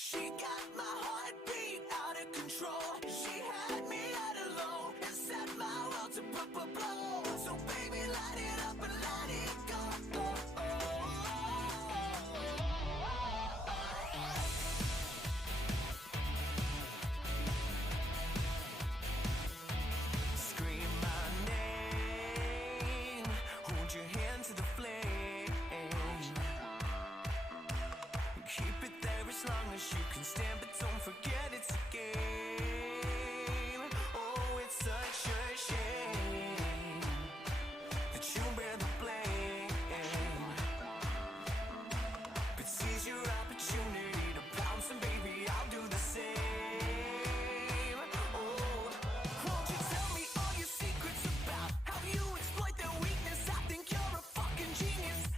She got my heartbeat out of control. She had me at a low and set my world to blow. So baby, light it up and let it go. Scream my name, hold your hand to the flame. Keep it there as long as you can stand, but don't forget it's a game. Oh, it's such a shame that you bear the blame, but seize your opportunity to bounce, and baby, I'll do the same. Oh, won't you tell me all your secrets about how you exploit their weakness? I think you're a fucking genius.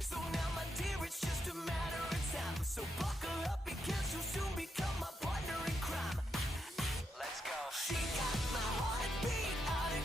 So now, my dear, it's just a matter of time. So buckle up because you'll soon become my partner in crime. Let's go. She got my heartbeat out of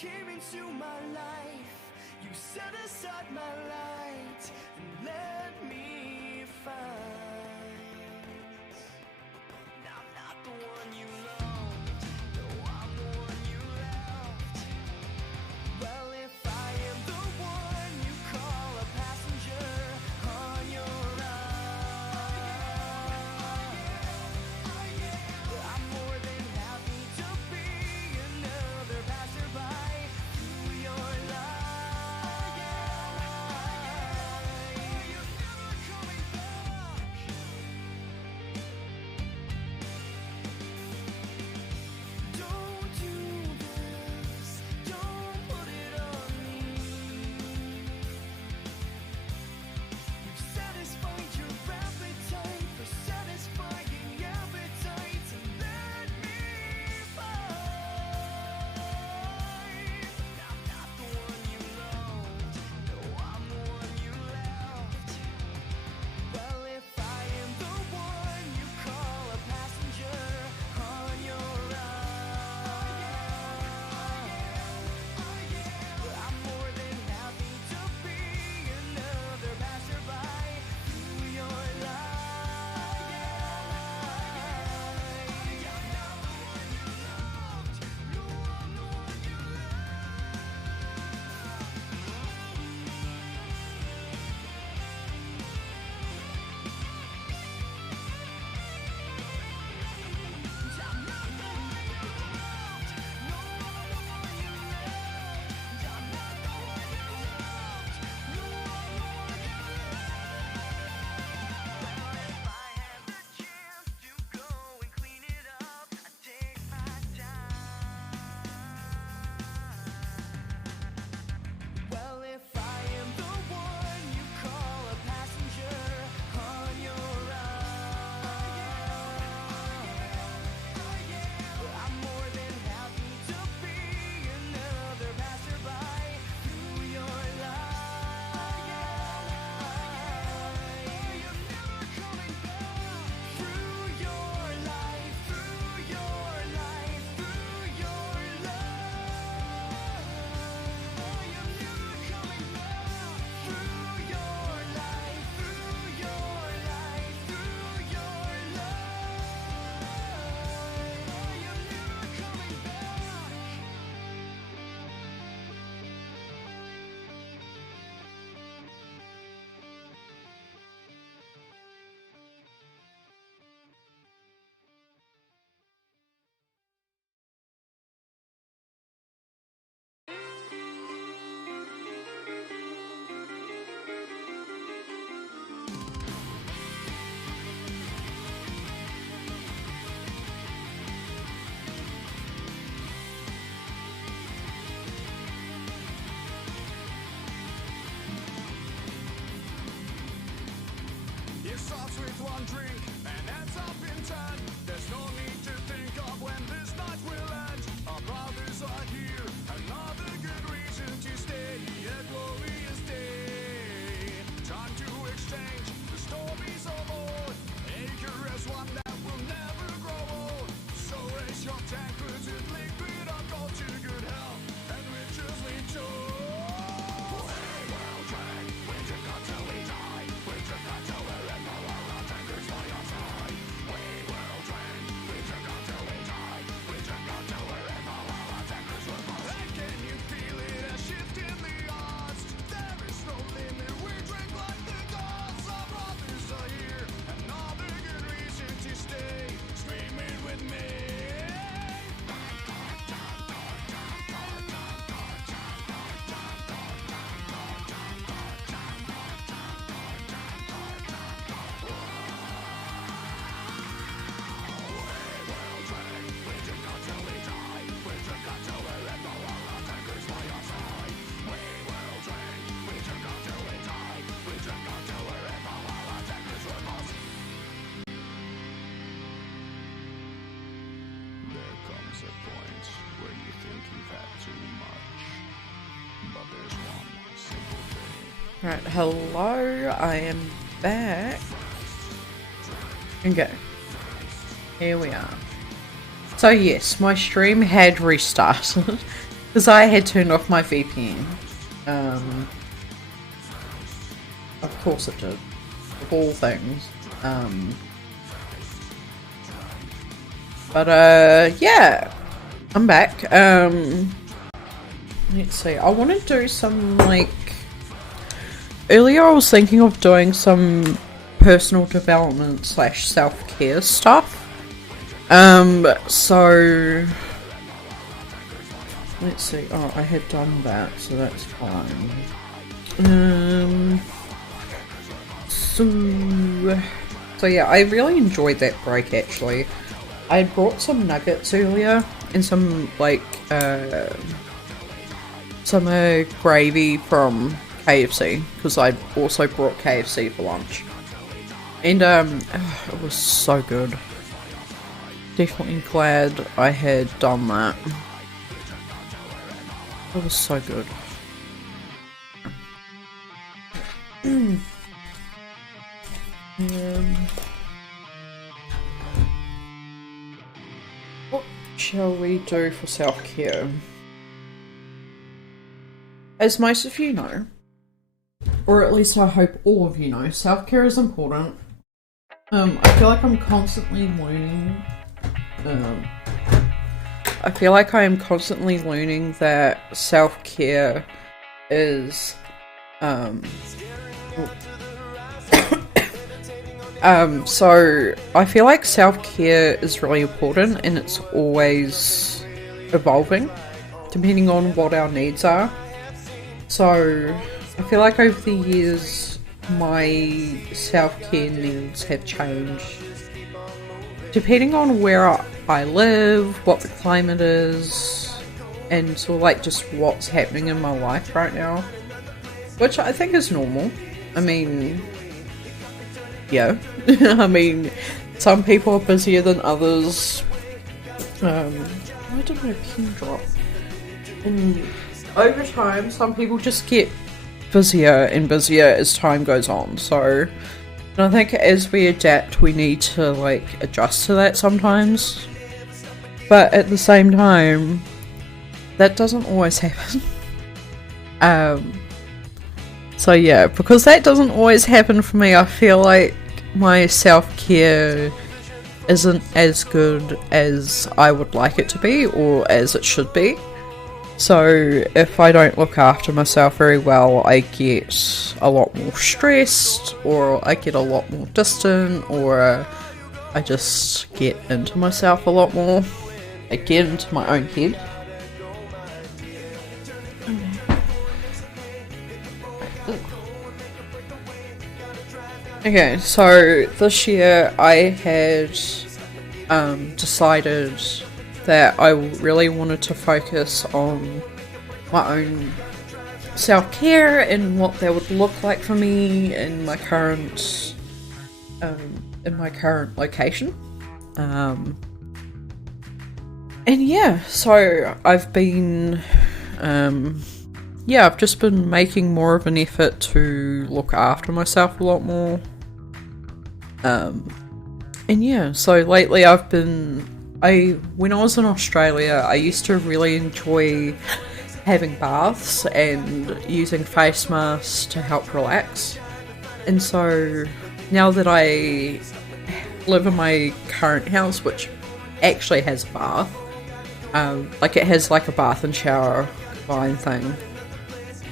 Came into my life, you set aside my light and let me find I'm not the one you loved, no, I'm the one you left. Well, if I am the one you call a passenger on your ride, I'm more than happy to be another passerby. one drink and ends up in 10. There's no need to think of when this night will end. Our brothers are here, another good reason to stay. A glorious day. Time to exchange the stories of old. Acre is one that will never grow old. So raise your tankards with liquid or go to good health and riches lead to. A point where you think you've had too much, but there's one simple thing. Right, hello, I am back. Okay, here we are. So yes, my stream had restarted because I had turned off my VPN. Of course it did, of all things. But yeah, I'm back. Let's see, I want to do some, like, earlier I was thinking of doing some personal development / self-care stuff. So let's see, oh, I had done that, so that's fine. So yeah, I really enjoyed that break actually. I brought some nuggets earlier and some, like, some gravy from KFC, because I also brought KFC for lunch. And it was so good. Definitely glad I had done that. It was so good. What shall we do for self-care? As most of you know, or at least I hope all of you know, self-care is important. I feel like I'm constantly learning. I feel like I am constantly learning that self-care is, so I feel like self-care is really important and it's always evolving depending on what our needs are. So I feel like over the years my self-care needs have changed depending on where I live, what the climate is, and sort of like just what's happening in my life right now, which I think is normal. I mean, yeah. I mean, some people are busier than others. Why did my pen drop? And over time, some people just get busier and busier as time goes on. So, and I think as we adapt, we need to, like, adjust to that sometimes. But at the same time, that doesn't always happen. So yeah, because that doesn't always happen for me, I feel like my self-care isn't as good as I would like it to be, or as it should be. So if I don't look after myself very well, I get a lot more stressed, or I get a lot more distant, or I just get into myself a lot more. I get into my own head. Okay, so this year I had decided that I really wanted to focus on my own self-care and what that would look like for me in my current in my current location. And yeah, so I've been, I've just been making more of an effort to look after myself a lot more. And yeah, so lately when I was in Australia, I used to really enjoy having baths and using face masks to help relax. And so now that I live in my current house, which actually has a bath, it has like a bath and shower combined thing,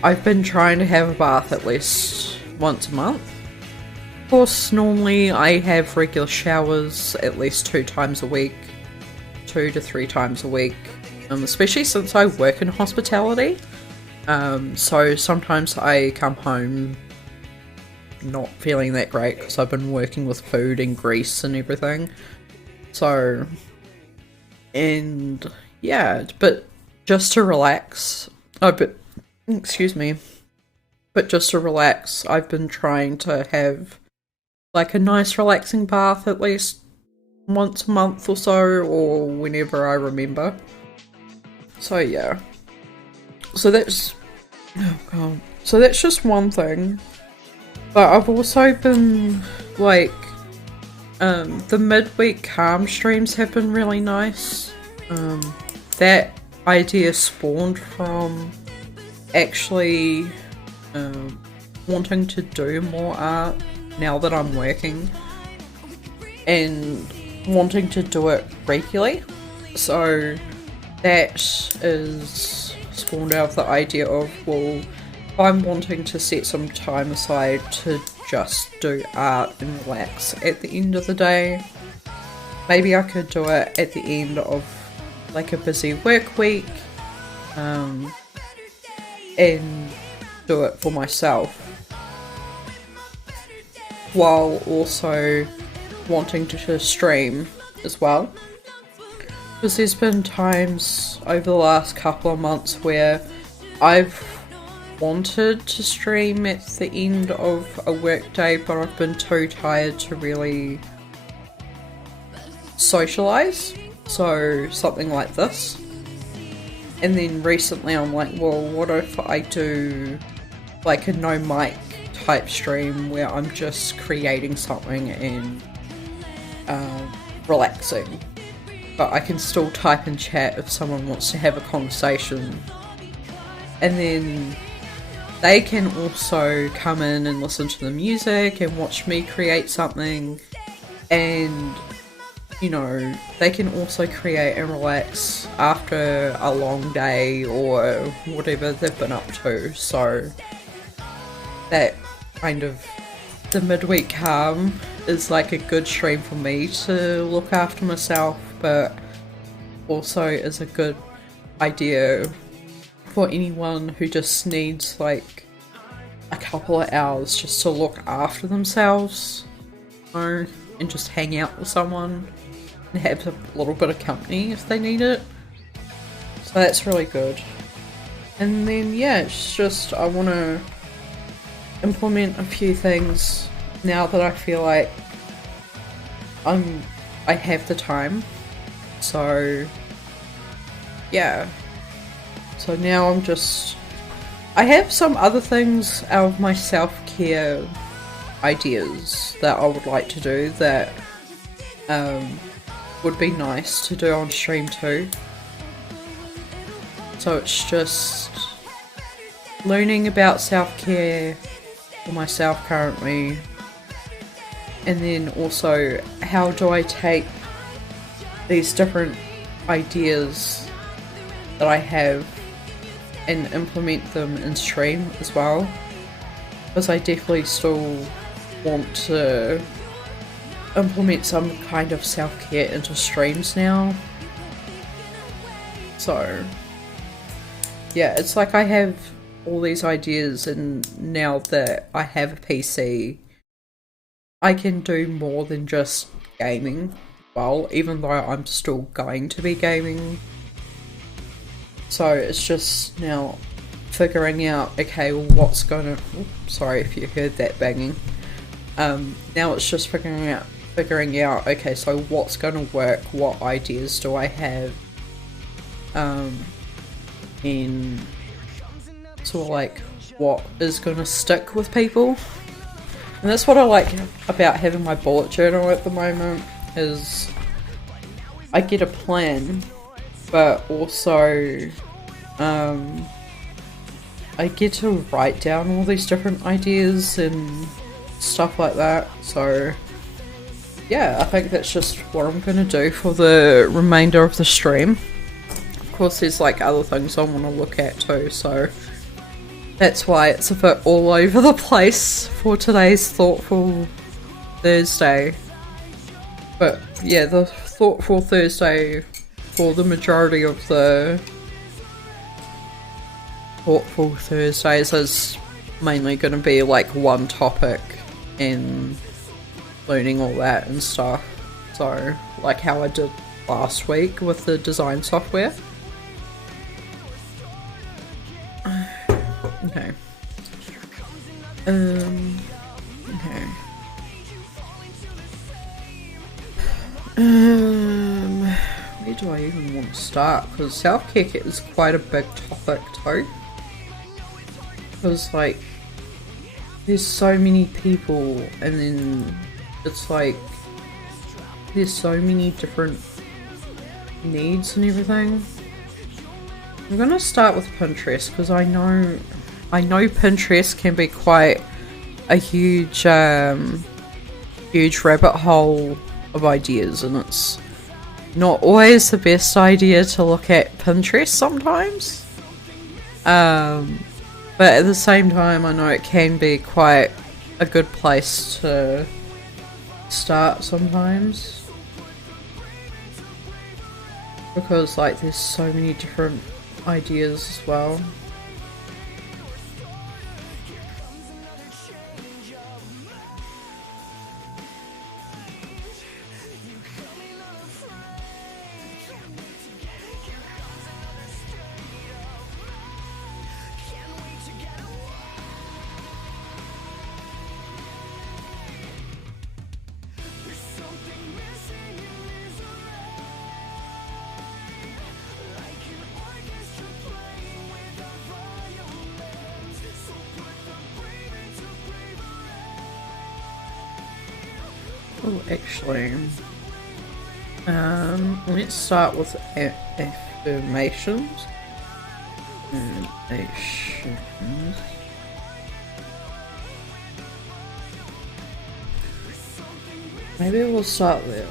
I've been trying to have a bath at least once a month. Of course, normally I have regular showers at least 2 times a week, 2 to 3 times a week, especially since I work in hospitality. So sometimes I come home not feeling that great because I've been working with food and grease and everything. So, and yeah, but just to relax, excuse me, but just to relax, I've been trying to have like a nice relaxing bath at least once a month or so, or whenever I remember. So yeah, so that's just one thing. But I've also been like, the midweek calm streams have been really nice. That idea spawned from actually wanting to do more art now that I'm working and wanting to do it regularly. So that is spawned out of the idea of, well, I'm wanting to set some time aside to just do art and relax at the end of the day. Maybe I could do it at the end of like a busy work week, and do it for myself, while also wanting to stream as well. Because there's been times over the last couple of months where I've wanted to stream at the end of a work day, but I've been too tired to really socialise. So something like this. And then recently I'm like, well, what if I do like a no mic type stream where I'm just creating something and relaxing, but I can still type and chat if someone wants to have a conversation, and then they can also come in and listen to the music and watch me create something, and you know, they can also create and relax after a long day or whatever they've been up to. So that kind of, the midweek calm is like a good stream for me to look after myself, but also is a good idea for anyone who just needs like a couple of hours just to look after themselves, you know, and just hang out with someone and have a little bit of company if they need it. So that's really good. And then yeah, it's just, I want to implement a few things now that I feel like I have the time. So yeah, so now I have some other things out of my self-care ideas that I would like to do that would be nice to do on stream too. So it's just learning about self-care for myself currently, and then also how do I take these different ideas that I have and implement them in stream as well, because I definitely still want to implement some kind of self-care into streams now. So yeah, it's like I have all these ideas, and now that I have a PC, I can do more than just gaming. Well, even though I'm still going to be gaming. So it's just now figuring out, okay, well, what's gonna... sorry if you heard that banging. Now it's just figuring figuring out, okay, so what's going to work, what ideas do I have, in sort of like what is going to stick with people. And that's what I like about having my bullet journal at the moment, is I get a plan, but also I get to write down all these different ideas and stuff like that. So yeah, I think that's just what I'm going to do for the remainder of the stream. Of course, there's like other things I want to look at too, so that's why it's a bit all over the place for today's Thoughtful Thursday. But yeah, the Thoughtful Thursday for the majority of the Thoughtful Thursdays is mainly going to be like one topic and learning all that and stuff. So, like how I did last week with the design software. Okay. Okay. Where do I even want to start? Because self-care is quite a big topic too. Because like, there's so many people, and then it's like, there's so many different needs and everything. I'm gonna start with Pinterest, because I know Pinterest can be quite a huge rabbit hole of ideas, and it's not always the best idea to look at Pinterest sometimes. But at the same time, I know it can be quite a good place to start sometimes, because like there's so many different ideas as well. Oh, actually, let's start with affirmations. Maybe we'll start there.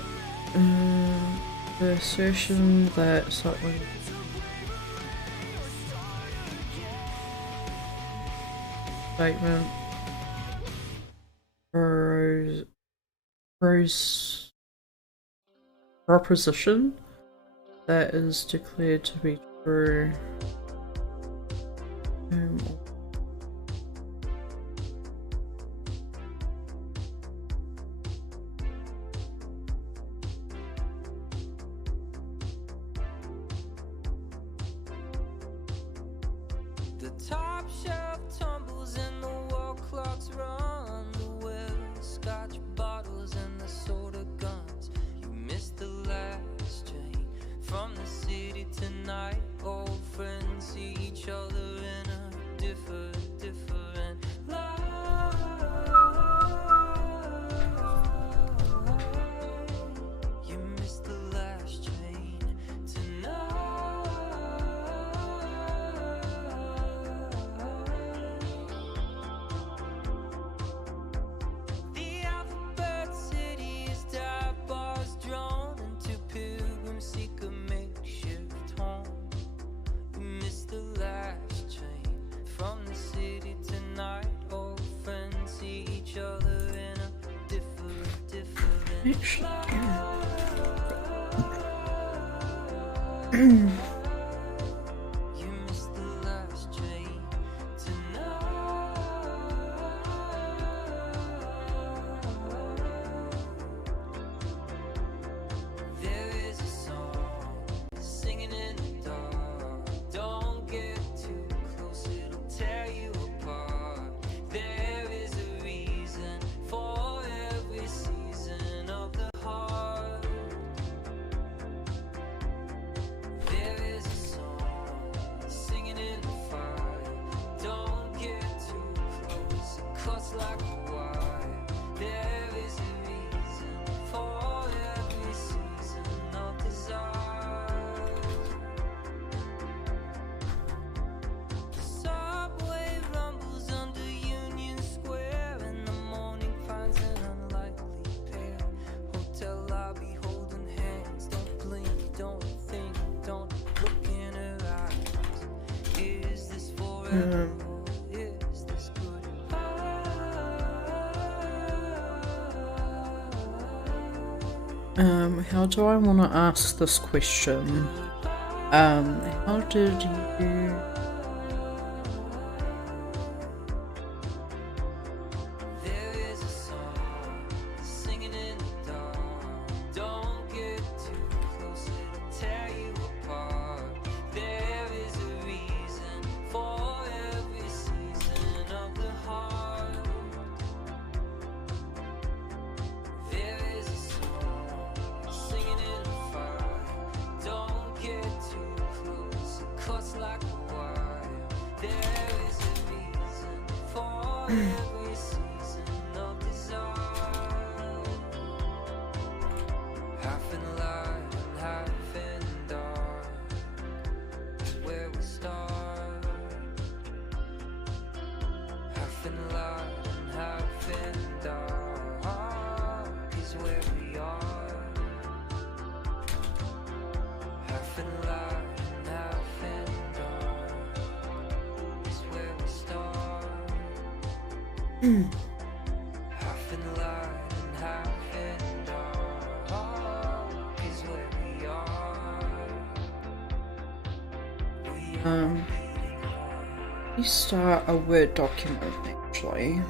The assertion that something statement proposition that is declared to be true. The top shelf tumbles and the wall clocks run the well. Scotch bottles and the soda guns. You missed the last train from the city tonight. Old friends see each other in a different life. You missed the last train tonight. The alphabet city is dive bars drawn into pilgrims seek a makeshift home. You missed the last train from the city tonight. Old friends see each other in a different You missed the last train tonight. There is a song singing in the dark. Don't get too close, it'll tear you apart. There is a reason for every season of the How do I want to ask this question? How did you... You start a Word document actually,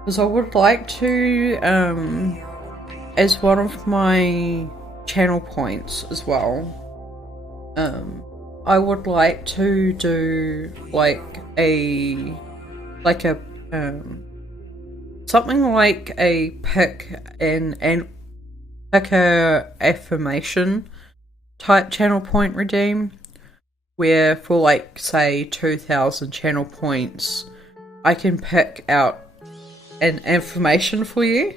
because I would like to, as one of my channel points as well, I would like to do something like a pick and pick a affirmation type channel point redeem, where for like say 2,000 channel points I can pick out an affirmation for you,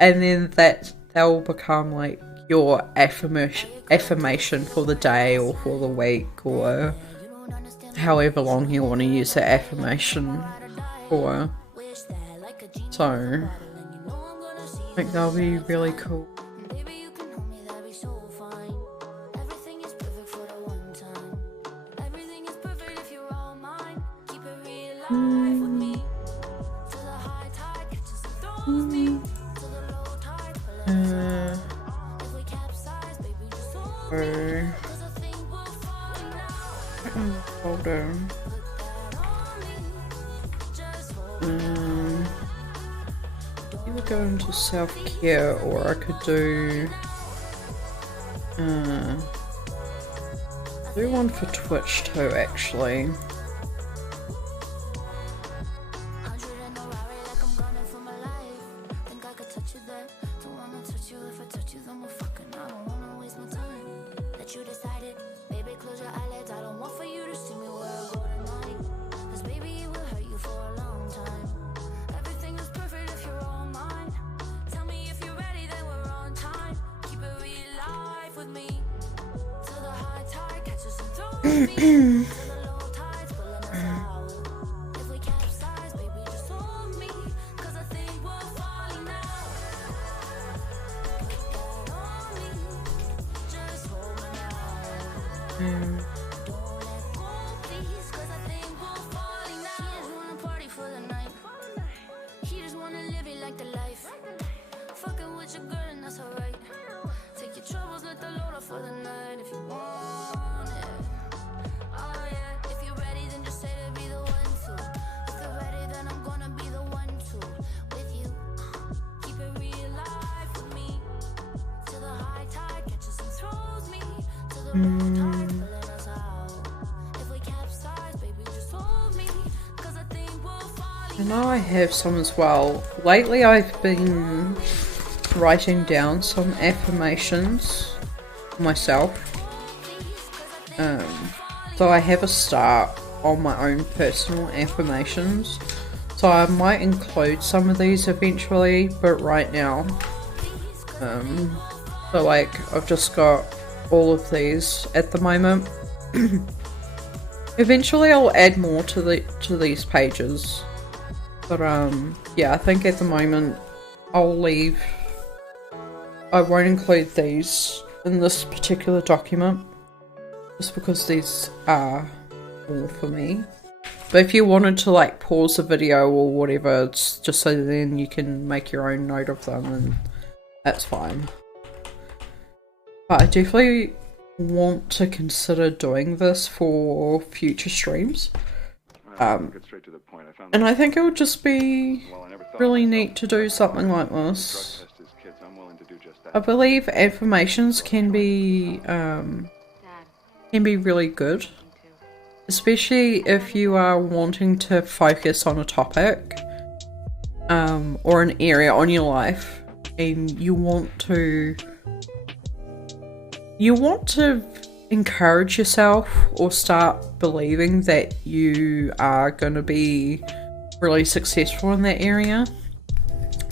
and then that will become like your affirmation for the day or for the week or however long you want to use that affirmation for. So I think that'll be really cool. Hold on. Either go into self-care, or I could do one for Twitch too, actually. I know I have some as well. Lately I've been writing down some affirmations for myself. So I have a start on my own personal affirmations. So I might include some of these eventually, but right now, so like I've just got all of these at the moment. Eventually I'll add more to these pages. But yeah, I think at the moment I won't include these in this particular document, just because these are more for me. But if you wanted to like pause the video or whatever, it's just so then you can make your own note of them, and that's fine. But I definitely want to consider doing this for future streams. And I think it would just be really neat to do something like this. I believe affirmations can be really good, especially if you are wanting to focus on a topic or an area on your life, and you want to encourage yourself or start believing that you are going to be really successful in that area.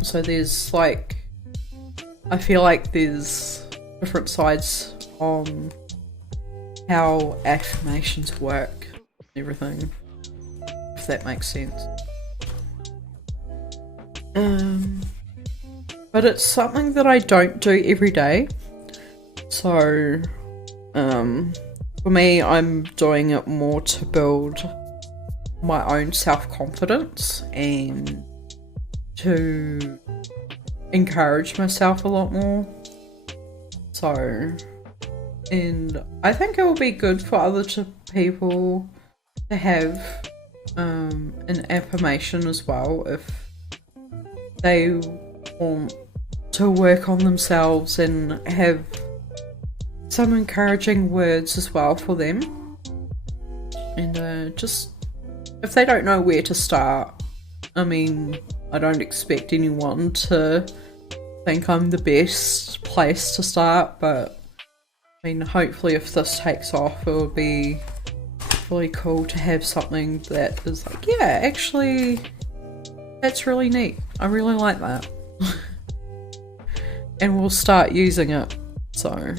So there's like, I feel like there's different sides on how affirmations work and everything, if that makes sense. But it's something that I don't do every day. So for me, I'm doing it more to build my own self-confidence and to encourage myself a lot more. So, and I think it will be good for other people to have an affirmation as well if they want to work on themselves and have some encouraging words as well for them. And just if they don't know where to start, I mean, I don't expect anyone to think I'm the best place to start, but I mean, hopefully if this takes off, it will be really cool to have something that is like, yeah, actually, that's really neat. I really like that. And we'll start using it, so...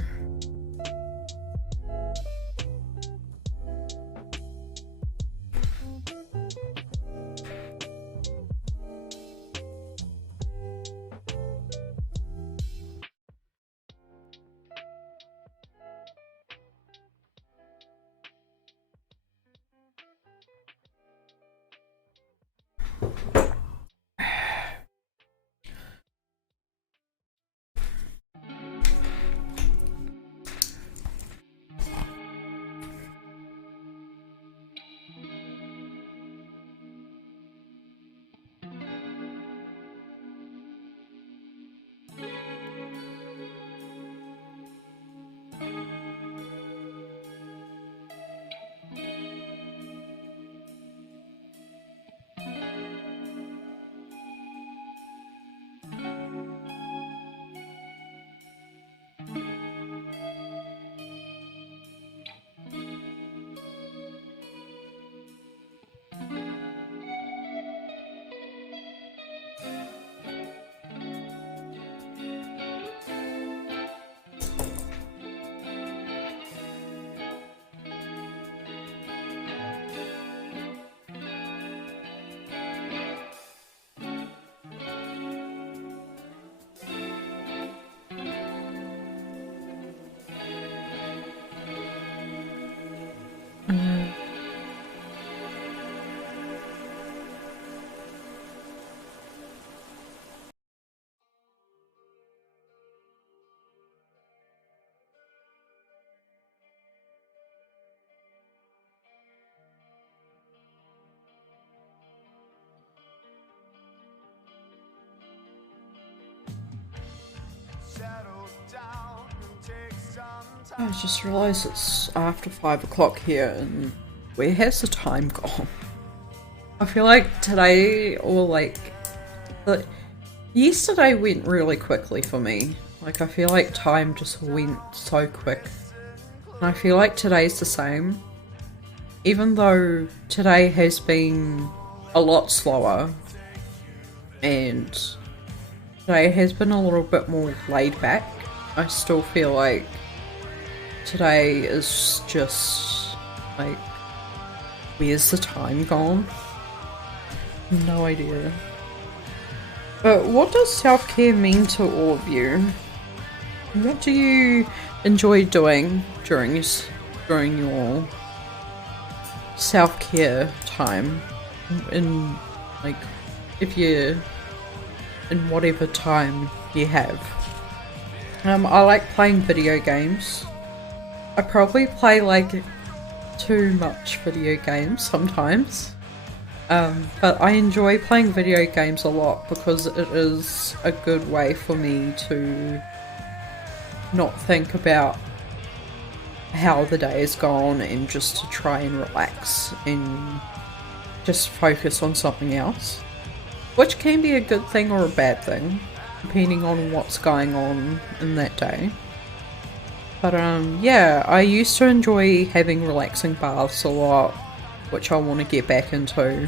I just realised it's after 5 o'clock here, and where has the time gone? I feel like today, or like yesterday went really quickly for me. Like, I feel like time just went so quick. And I feel like today's the same. Even though today has been a lot slower, and today has been a little bit more laid back, I still feel like today is just like, where's the time gone? No idea. But what does self-care mean to all of you? What do you enjoy doing during your self-care time in, like, if you're in whatever time you have. I like playing video games. I probably play like too much video games sometimes. But I enjoy playing video games a lot because it is a good way for me to not think about how the day has gone and just to try and relax and just focus on something else. Which can be a good thing or a bad thing, depending on what's going on in that day. But yeah, I used to enjoy having relaxing baths a lot, which I want to get back into.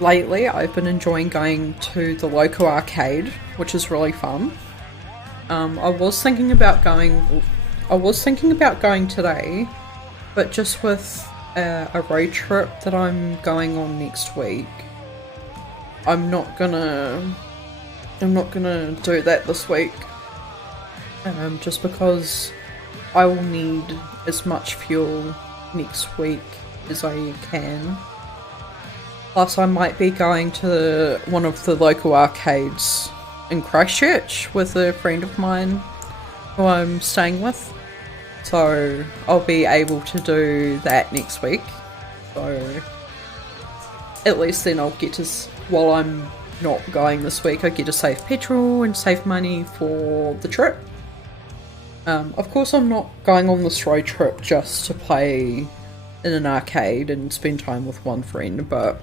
Lately I've been enjoying going to the local arcade, which is really fun. I was thinking about going today, but just with a road trip that I'm going on next week, I'm not gonna do that this week. Just because I will need as much fuel next week as I can. Plus I might be going to one of the local arcades in Christchurch with a friend of mine who I'm staying with. So I'll be able to do that next week. So at least then I'll get to, while I'm not going this week, I get to save petrol and save money for the trip. Of course I'm not going on this road trip just to play in an arcade and spend time with one friend, but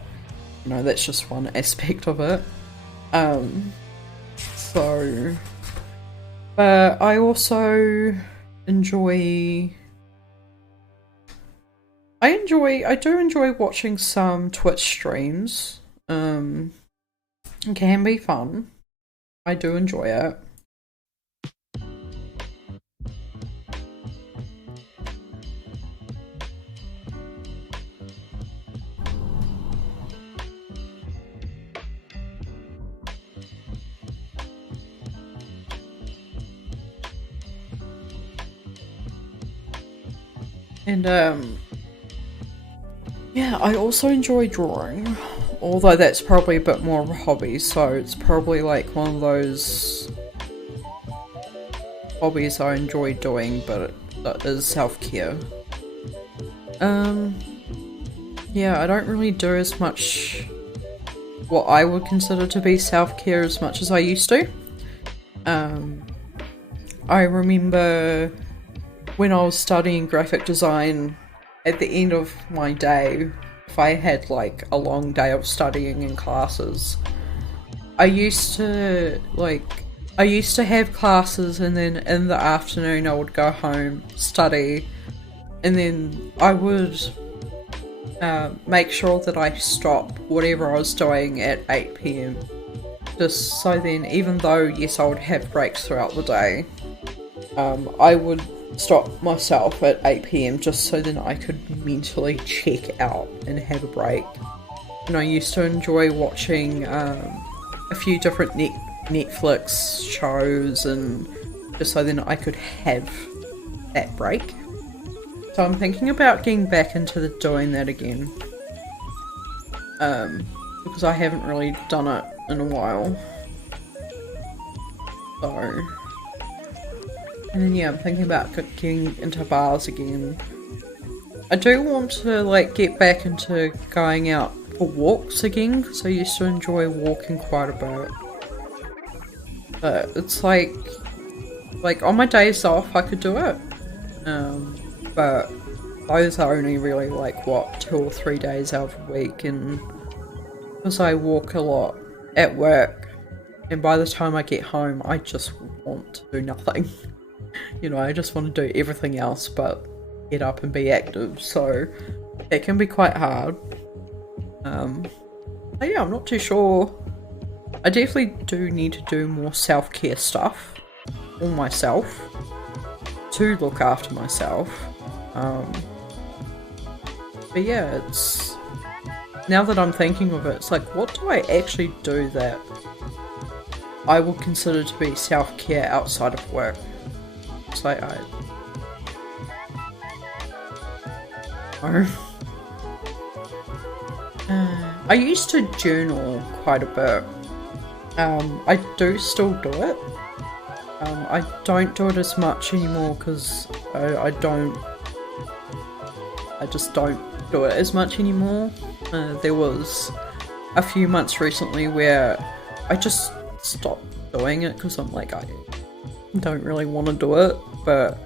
you know, that's just one aspect of it. But I also enjoy watching some Twitch streams. It can be fun. I do enjoy it. And yeah, I also enjoy drawing, although that's probably a bit more of a hobby, so it's probably like one of those hobbies I enjoy doing, but it is self-care. Yeah, I don't really do as much what I would consider to be self-care as much as I used to. I remember when I was studying graphic design, at the end of my day, if I had like a long day of studying in classes, I used to have classes, and then in the afternoon I would go home, study, and then I would make sure that I stop whatever I was doing at 8 PM. Just so then, even though yes I would have breaks throughout the day, I would stop myself at 8 PM just so then I could mentally check out and have a break. And I used to enjoy watching a few different Netflix shows, and just so then I could have that break. So I'm thinking about getting back into doing that again, because I haven't really done it in a while. So, and then yeah, I'm thinking about getting into bars again. I do want to like get back into going out for walks again, because I used to enjoy walking quite a bit. But it's like on my days off I could do it. But those are only really like what, 2 or 3 days out of a week, and because I walk a lot at work, and by the time I get home I just want to do nothing. You know, I just want to do everything else but get up and be active, so it can be quite hard. But yeah, I'm not too sure. I definitely do need to do more self-care stuff on myself to look after myself. But yeah, it's, now that I'm thinking of it, it's like, what do I actually do that I would consider to be self-care outside of work? It's like Or, I used to journal quite a bit. I do still do it. I don't do it as much anymore because I just don't do it as much anymore. There was a few months recently where I just stopped doing it because I'm like, I don't really want to do it, but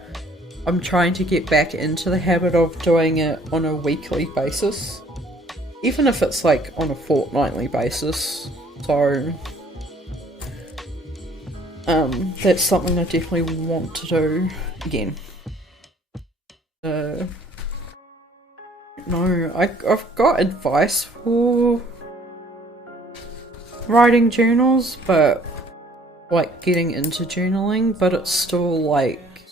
I'm trying to get back into the habit of doing it on a weekly basis, even if it's like on a fortnightly basis. So that's something I definitely want to do again. No, I've got advice for writing journals, but like getting into journaling, but it's still like,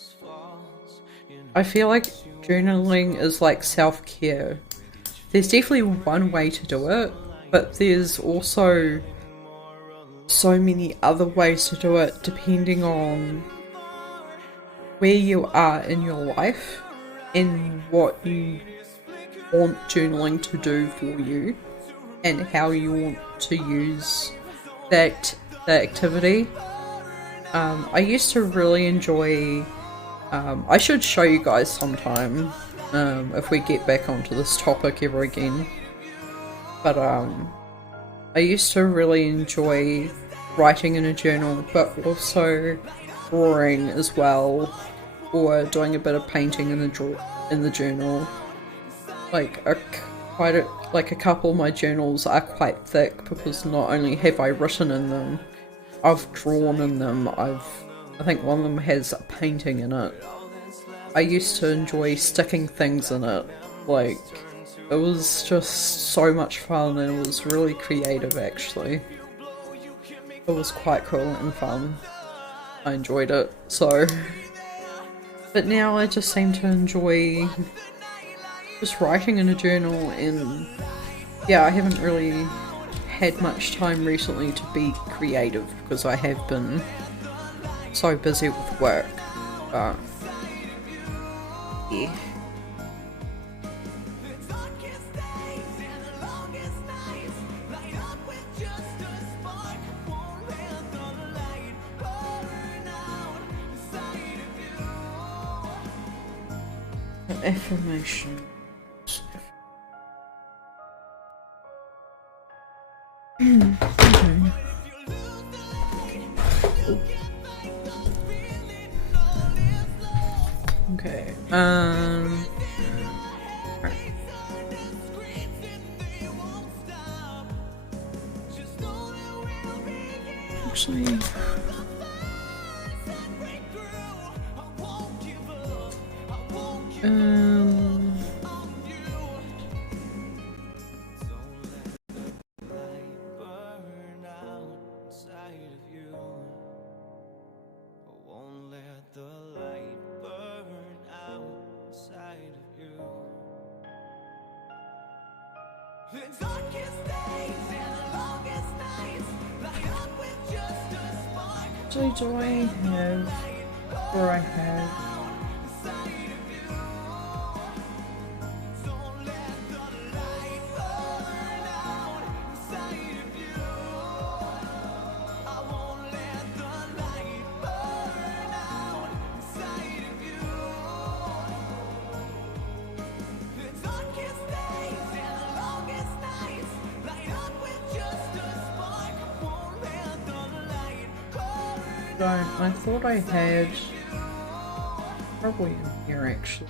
I feel like journaling is like self-care. There's definitely one way to do it, but there's also so many other ways to do it depending on where you are in your life and what you want journaling to do for you and how you want to use the activity. I used to really enjoy, I should show you guys sometime if we get back onto this topic ever again, but I used to really enjoy writing in a journal, but also drawing as well, or doing a bit of painting in the journal. Like a couple of my journals are quite thick because not only have I written in them, I've drawn in them. I think one of them has a painting in it. I used to enjoy sticking things in it. Like, it was just so much fun and it was really creative actually. It was quite cool and fun. I enjoyed it, so. But now I just seem to enjoy just writing in a journal, and yeah, I haven't really had much time recently to be creative because I have been so busy with work, but yeah. Affirmation. Okay. Actually. Actually, do I have, or I have, I thought I had, probably in here actually.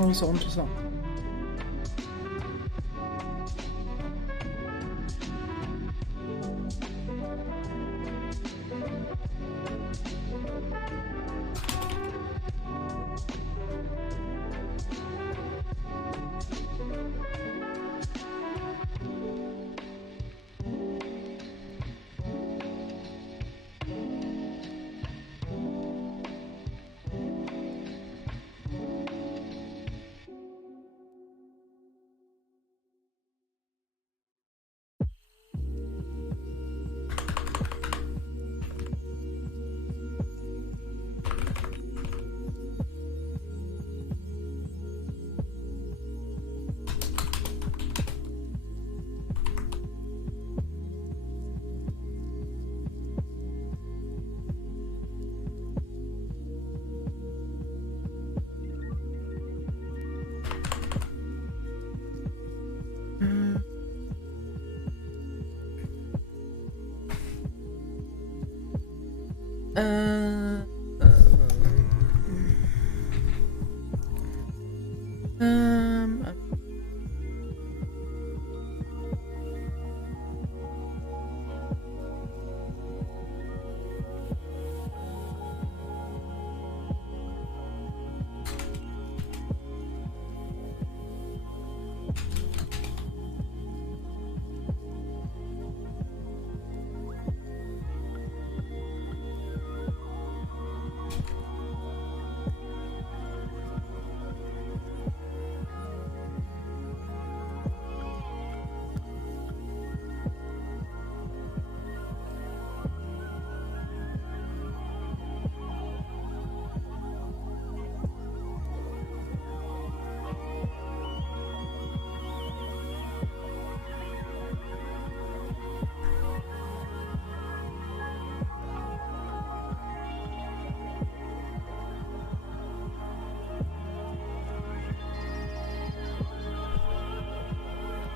I was on to something.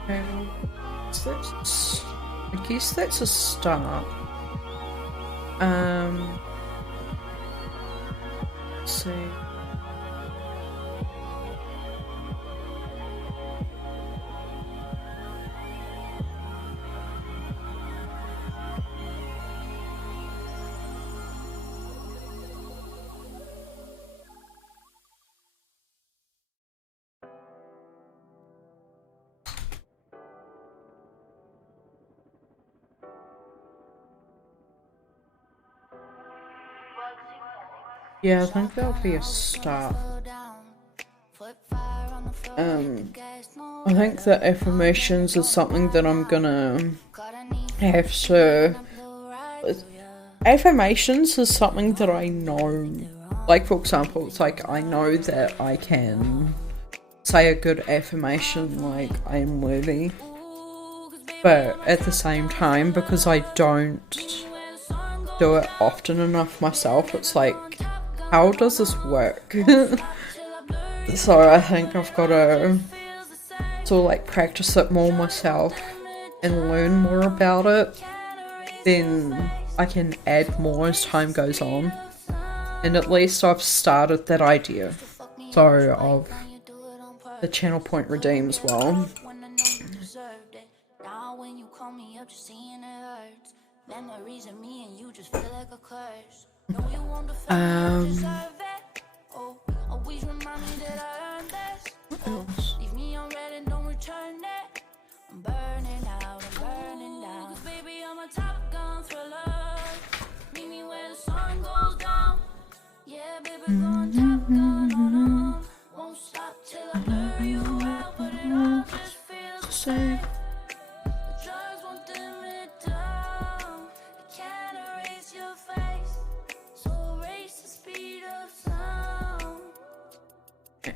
Um, I guess that's a start. Let's see. Yeah, I think that'll be a start. I think that affirmations is something that I'm gonna have to... Affirmations is something that I know. Like, for example, it's like I know that I can say a good affirmation like I am worthy. But at the same time, because I don't do it often enough myself, it's like, how does this work? So I think I've got to sort of like practice it more myself and learn more about it. Then I can add more as time goes on. And at least I've started that idea. So of the channel point redeem as well. What else?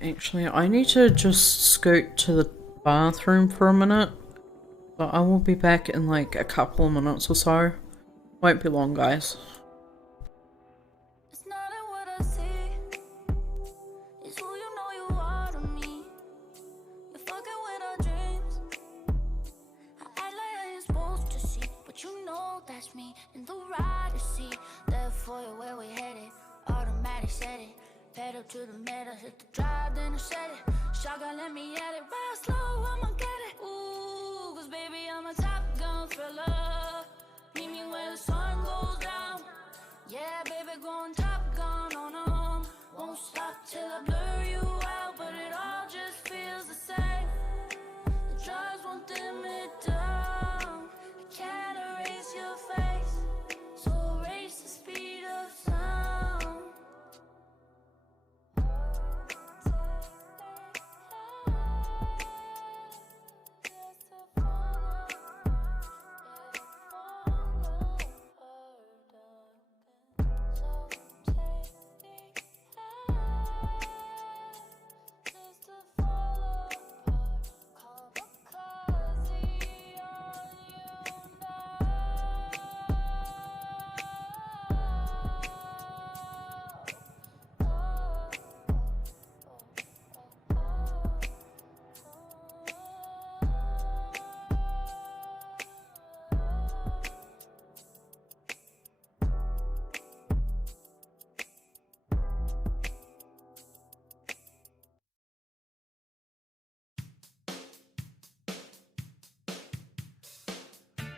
Actually, I need to just scoot to the bathroom for a minute. So I will be back in like a couple of minutes or so. Won't be long, guys. Pedal to the metal, hit the drive, then I set it. shotgun, let me at it. Ride slow, I'ma get it. Ooh, cause baby, I'm a top gun thriller. Meet me where the sun goes down. Yeah, baby, going top gun on 'em. Won't stop till I blur you out, but it all just feels the same. The drugs won't dim it down. I can't erase your face, so erase the speed of sound.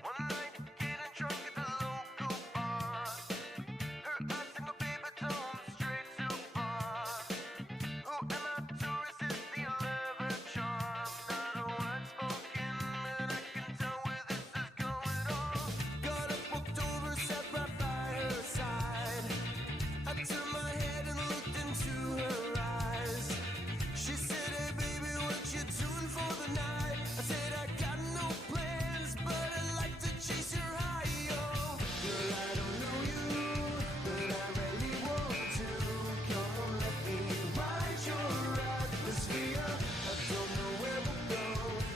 One night, getting drunk at the local bar. Her eyes single baby told me straight to bar. Who am I to resist the allure charm? Not a word spoken, but I can tell where this is going on. Got up, walked over, sat right by her side. I turned my head and looked into her eyes. She said, hey baby, what you doing for the night? I said, I got no plans, but I'd like to chase your high, yo. Girl, I don't know you, but I really want to. Come on, let me ride your atmosphere. I don't know where we'll go,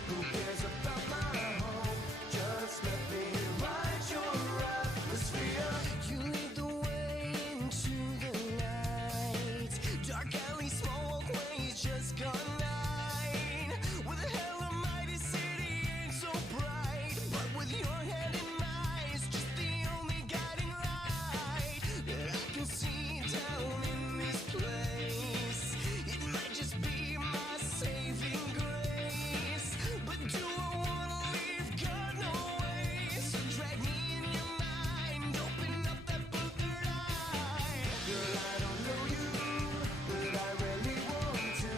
who cares about my home? Just let me ride your atmosphere. You lead the way into the night. Dark alley, small walkways, just gone nine. With a hell of mighty city ain't so bright, but with your head in mine, it's just the only guiding light that I can see down in this place. It might just be my saving grace, but do I wanna leave? God, no way. So drag me in your mind, open up that blue third eye. Girl, I don't know you, but I really want to.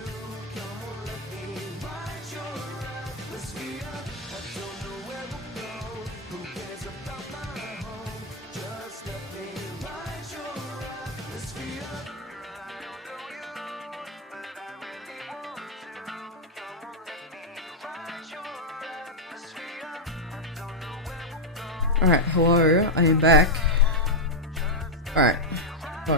Come on, let me ride your atmosphere. I don't know where we'll go, who cares about my home? Just let me ride your atmosphere. Girl, I don't know you, but I really want to. Come on, let me ride your atmosphere. I don't know where we'll go. Alright, hello, I am back. Alright, so.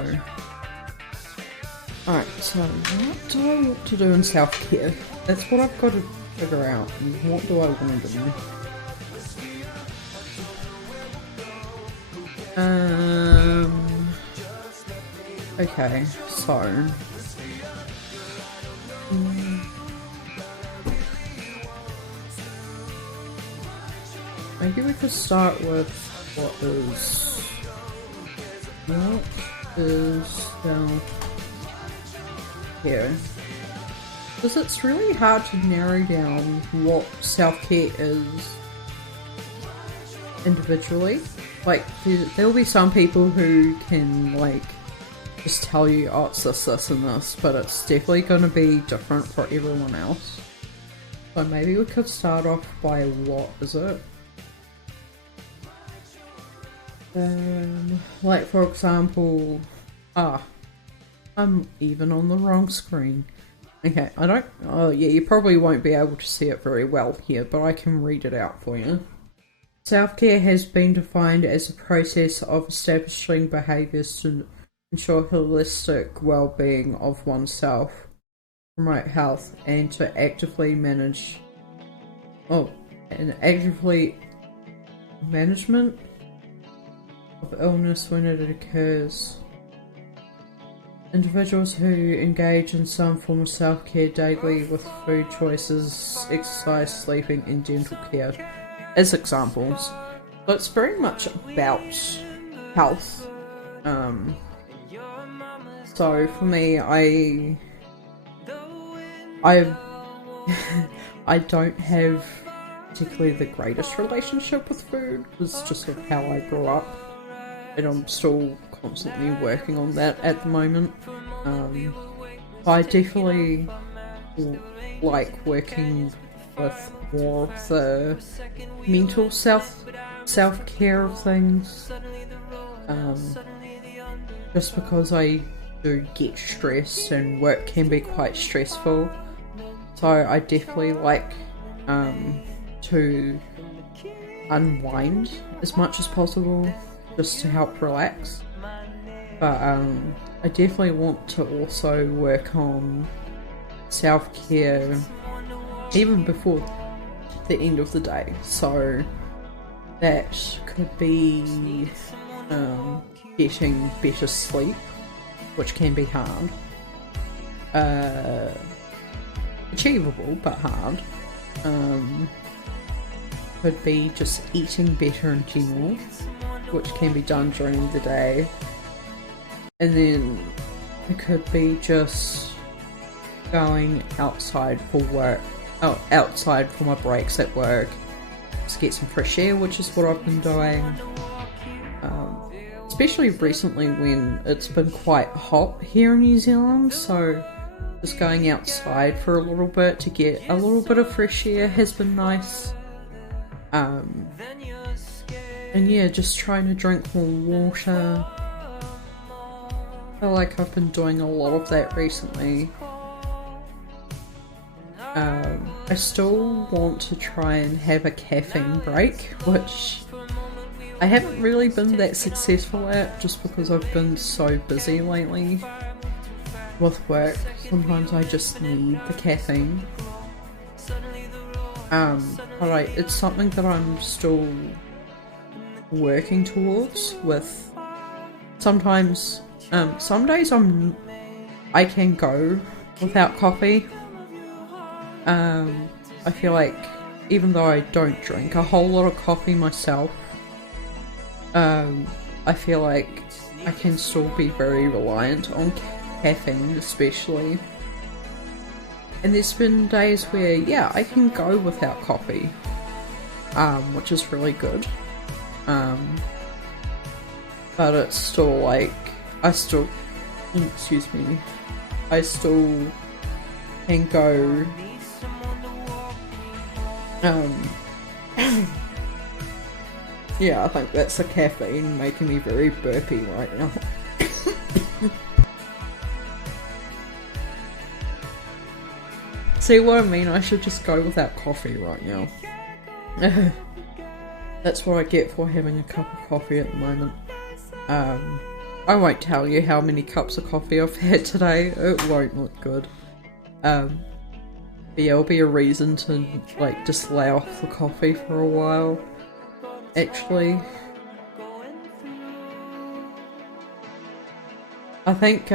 Alright, so what do I want to do in self-care? That's what I've got to figure out. And what do I want to do? Okay, so. Maybe we could start with what is self-care. Because it's really hard to narrow down what self-care is individually. Like, there'll be some people who can, like, just tell you, oh, it's this, and this, but it's definitely going to be different for everyone else. So maybe we could start off by what is it? Like, for example, I'm even on the wrong screen. Okay, oh yeah, you probably won't be able to see it very well here, but I can read it out for you. Self-care has been defined as a process of establishing behaviours to ensure holistic well-being of oneself, promote health, and to actively management of illness when it occurs. Individuals who engage in some form of self-care daily with food choices, exercise, sleeping, and dental care as examples. So it's very much about health. So for me, I I don't have particularly the greatest relationship with food. It's just sort of how I grew up, and I'm still constantly working on that at the moment. I definitely like working with more of the mental self-care of things, just because I do get stressed and work can be quite stressful, so I definitely like to unwind as much as possible just to help relax. But I definitely want to also work on self-care even before the end of the day, so that could be getting better sleep, which can be hard, achievable but hard. Could be just eating better in general, which can be done during the day, and then it could be just going outside for work, outside for my breaks at work, to get some fresh air, which is what I've been doing, especially recently when it's been quite hot here in New Zealand, so just going outside for a little bit to get a little bit of fresh air has been nice. And yeah, just trying to drink more water. I feel like I've been doing a lot of that recently. I still want to try and have a caffeine break, which I haven't really been that successful at, just because I've been so busy lately with work. Sometimes I just need the caffeine. But it's something that I'm still working towards. With sometimes, some days I can go without coffee. I feel like even though I don't drink a whole lot of coffee myself, I feel like I can still be very reliant on caffeine, especially. And there's been days where, yeah, I can go without coffee, which is really good. But it's still like, I still can go, yeah, I think that's the caffeine making me very burpy right now. See what I mean? I should just go without coffee right now. That's what I get for having a cup of coffee at the moment. I won't tell you how many cups of coffee I've had today. It won't look good. But yeah, it'll be a reason to like just lay off the coffee for a while. Actually, I think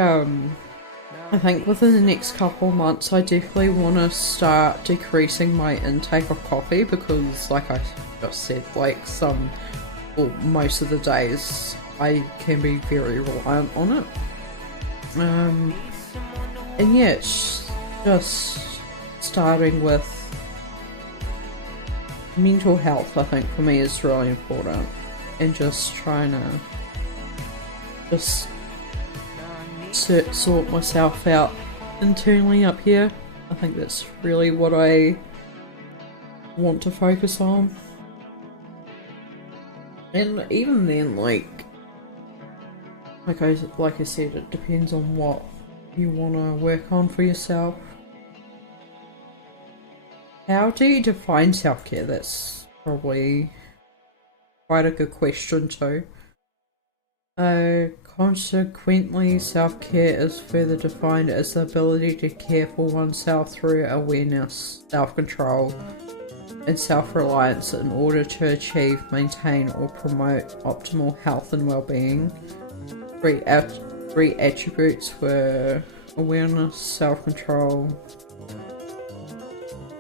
within the next couple of months I definitely want to start decreasing my intake of coffee, because like I just said, like most of the days I can be very reliant on it. And yeah, it's just starting with mental health, I think for me is really important, and just trying to just sort myself out internally up here. I think that's really what I want to focus on. And even then, like I said, it depends on what you want to work on for yourself. How do you define self-care? That's probably quite a good question too. Consequently, self-care is further defined as the ability to care for oneself through awareness, self-control, and self-reliance in order to achieve, maintain, or promote optimal health and well-being. Three attributes were awareness, self-control,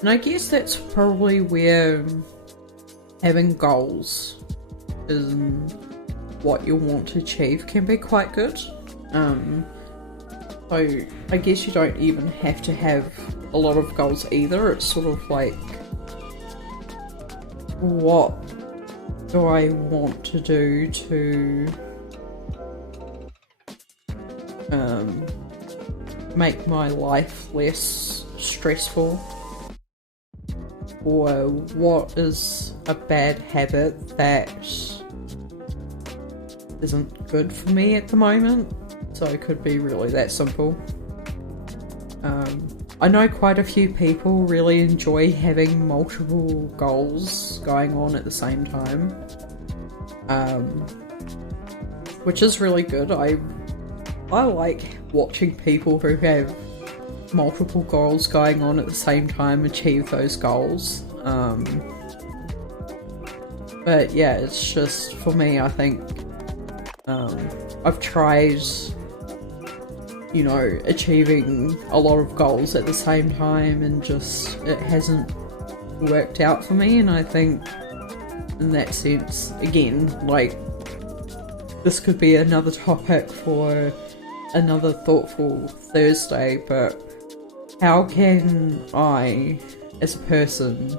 and I guess that's probably where having goals in what you want to achieve can be quite good. So I guess you don't even have to have a lot of goals either. It's sort of like, what do I want to do to make my life less stressful? Or what is a bad habit that isn't good for me at the moment? So it could be really that simple. I know quite a few people really enjoy having multiple goals going on at the same time, which is really good. I like watching people who have multiple goals going on at the same time achieve those goals. But yeah, it's just, for me, I think I've tried, you know, achieving a lot of goals at the same time, and just it hasn't worked out for me. And I think in that sense, again, like, this could be another topic for another thoughtful Thursday, but how can I, as a person,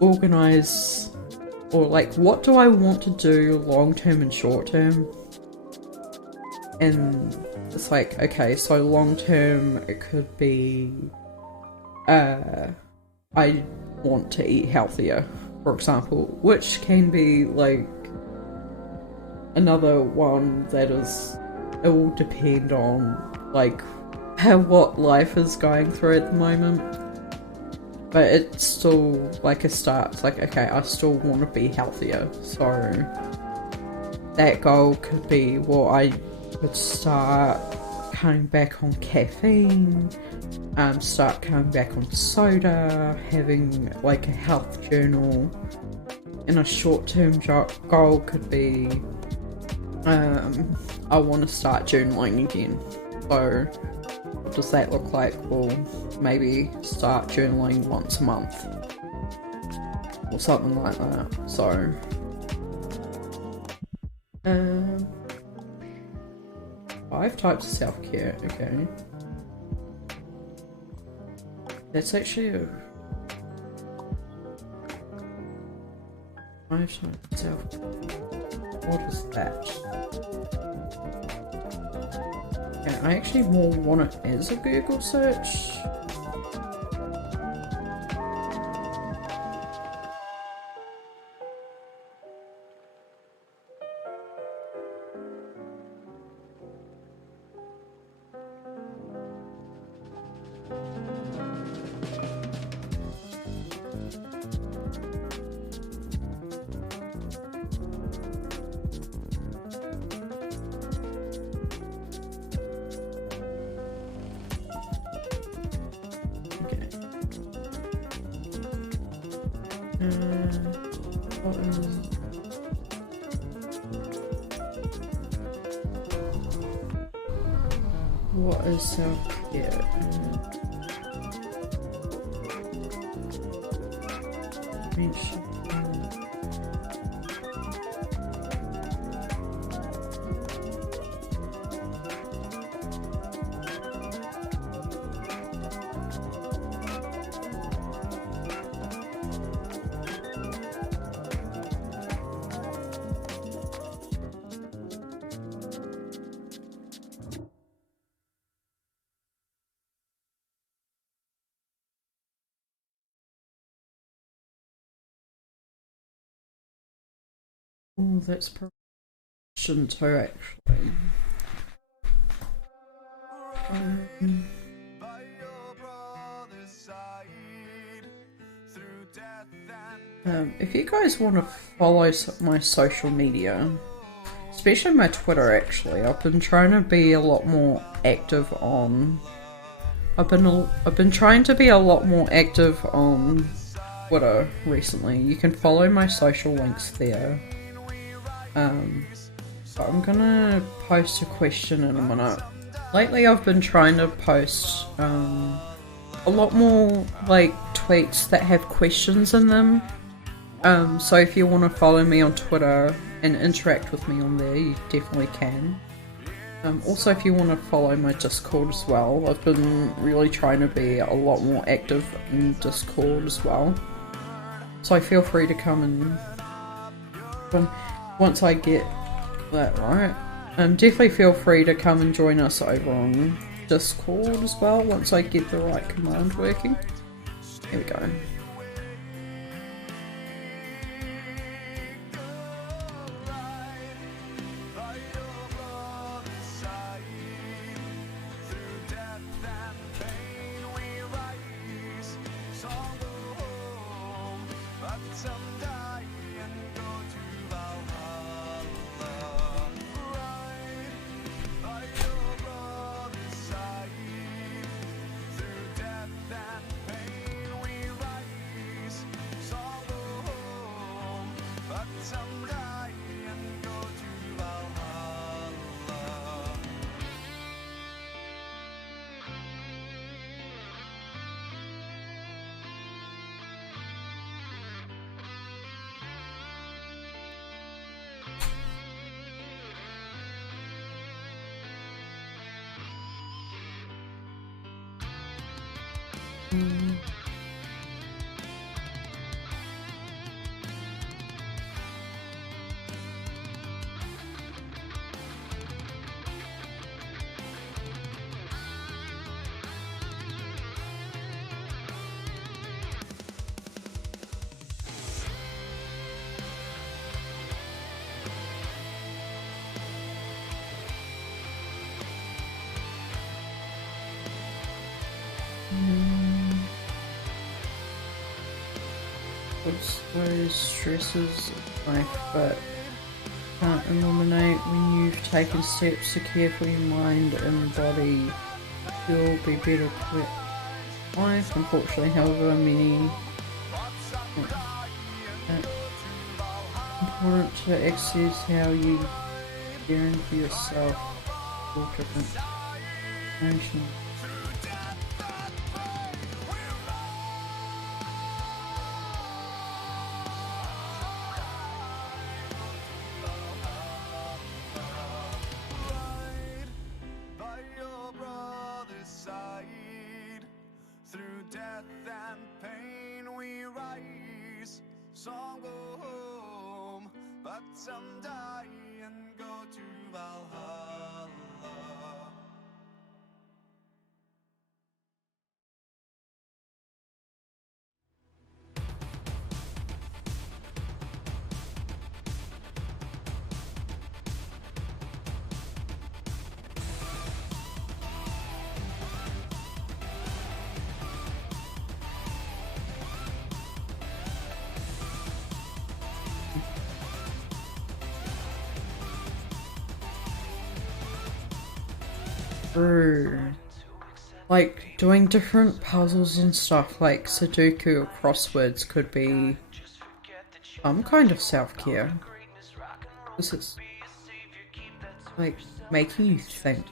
organise, or like, what do I want to do long term and short term? And it's like, okay, so long term it could be, I want to eat healthier, for example, which can be like another one that is, it will depend on like what life is going through at the moment. But it's still like a start. It's like, okay, I still want to be healthier, so that goal could be, well, I would start cutting back on caffeine, start cutting back on soda, having like a health journal. And a short-term goal could be, I want to start journaling again. So what does that look like? Well, maybe start journaling once a month or something like that. So 5 types of self-care. Okay, that's actually a 5 types of self-care. What is that? Yeah, I actually more want it as a Google search. What is self-care? Oh, that's progression too, actually. If you guys want to follow my social media, especially my Twitter, actually, I've been trying to be a lot more active on. I've been trying to be a lot more active on Twitter recently. You can follow my social links there. So I'm gonna post a question in a minute. Lately I've been trying to post a lot more like tweets that have questions in them. So if you want to follow me on Twitter and interact with me on there, you definitely can. Also, if you want to follow my Discord as well, I've been really trying to be a lot more active in Discord as well. So feel free to come and once I get that right, definitely feel free to come and join us over on Discord as well once I get the right command working. Here we go. Those stresses life, but can't eliminate. When you've taken steps to care for your mind and body, you'll be better equipped. Life, unfortunately, however, many important to access how you caring for yourself. All different emotions. Like, doing different puzzles and stuff like Sudoku or crosswords could be kind of self-care. This is like making you think.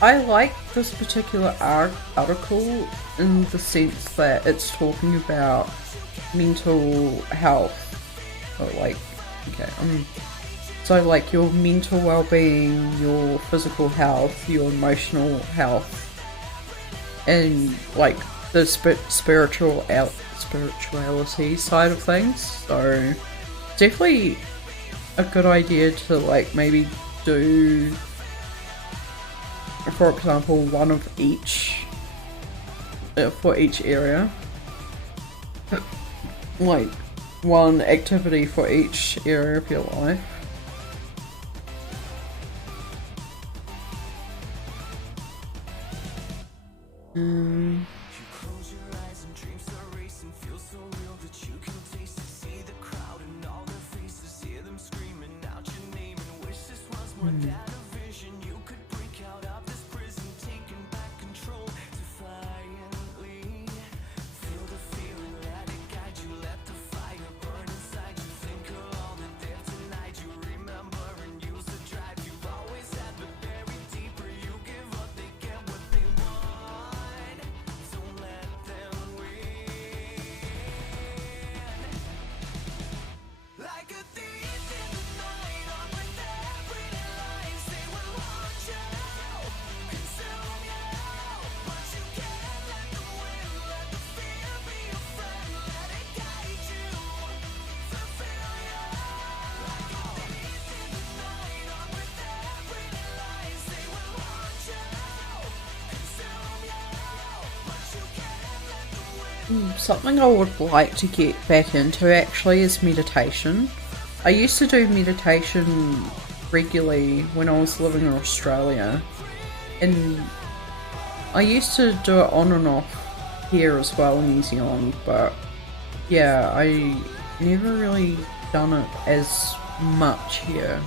I like this particular article in the sense that it's talking about mental health. Or like, okay, so like your mental well-being, your physical health, your emotional health, and like the spirituality side of things. So definitely a good idea to like maybe do, for example, one of each for each area, like one activity for each area of your life. Something I would like to get back into actually is meditation. I used to do meditation regularly when I was living in Australia, and I used to do it on and off here as well in New Zealand, but yeah, I never really done it as much here.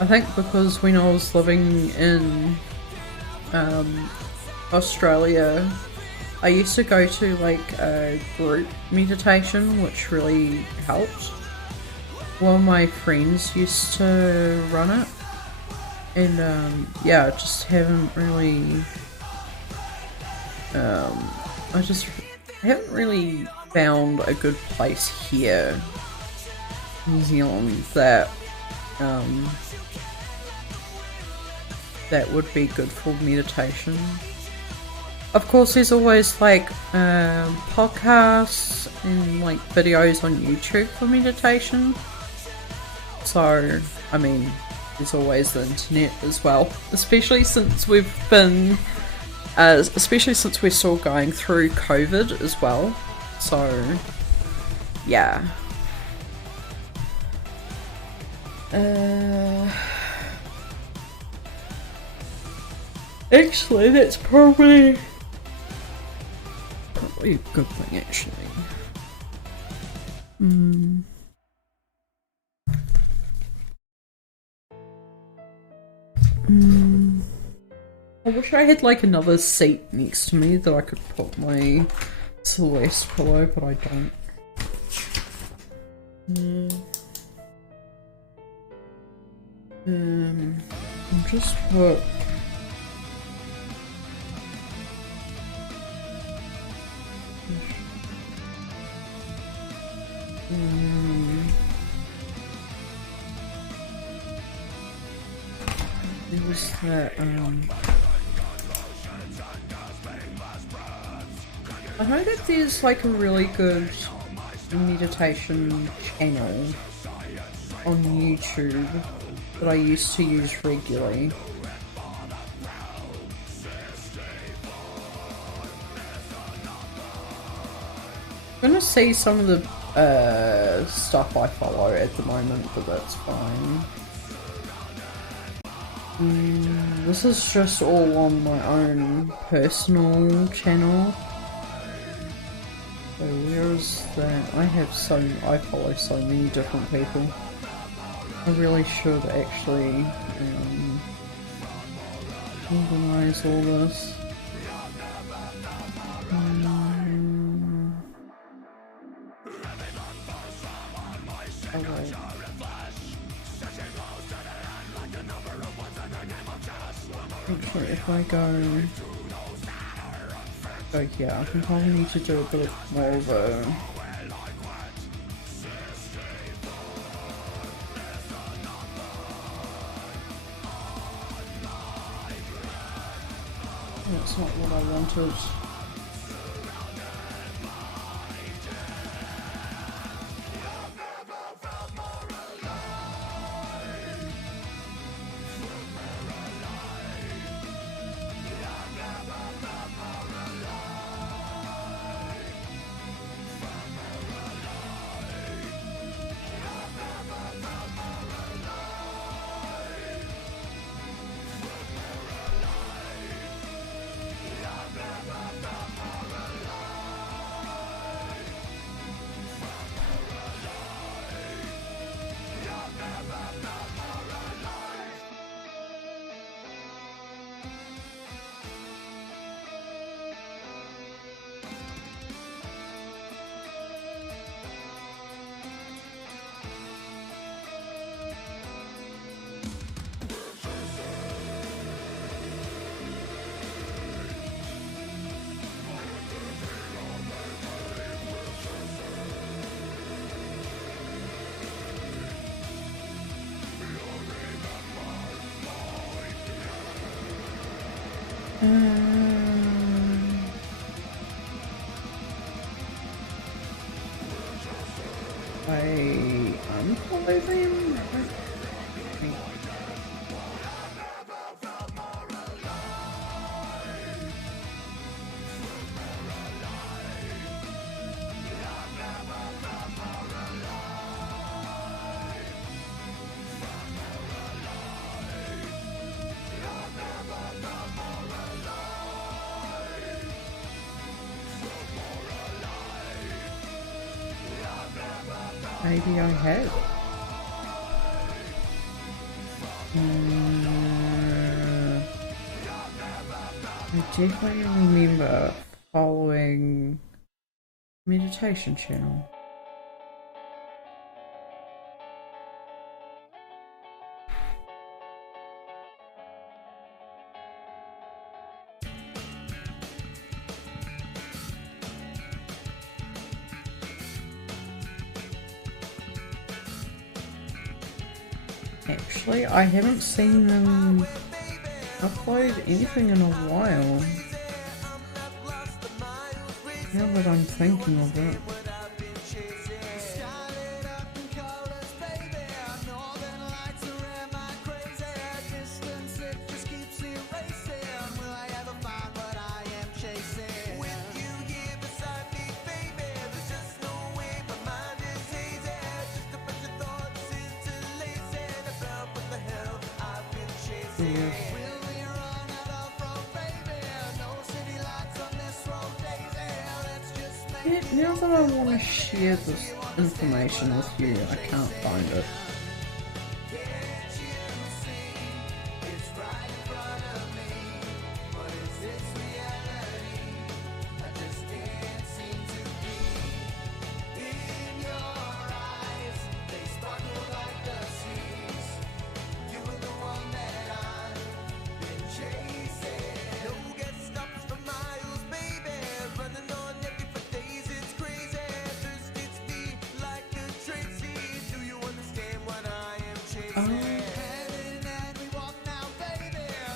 I think because when I was living in Australia, I used to go to like a group meditation, which really helped. One of my friends used to run it, and yeah, I just haven't really, I just haven't really found a good place here in New Zealand that that would be good for meditation. Of course, there's always like podcasts and like videos on YouTube for meditation. So, I mean, there's always the internet as well. Especially since we've been, especially since we're still going through COVID as well. So, yeah. Actually, that's probably a good thing, actually. I wish I had like another seat next to me that I could put my Celeste pillow, but I don't. I'll just put there was that I know that there's like a really good meditation channel on YouTube that I used to use regularly. I'm gonna see some of the stuff I follow at the moment, but that's fine. This is just all on my own personal channel. So where is that? I follow so many different people. I really should actually organize all this. Oh wait. Actually, if I go here, I think I'll need to do a bit more of a that's not what I wanted. I unfollow them? Maybe I have. I definitely remember following meditation channel. Actually, I haven't seen them upload anything in a while. Now that I'm thinking of it. Yeah. Now that I want to share this information with you, I can't find it.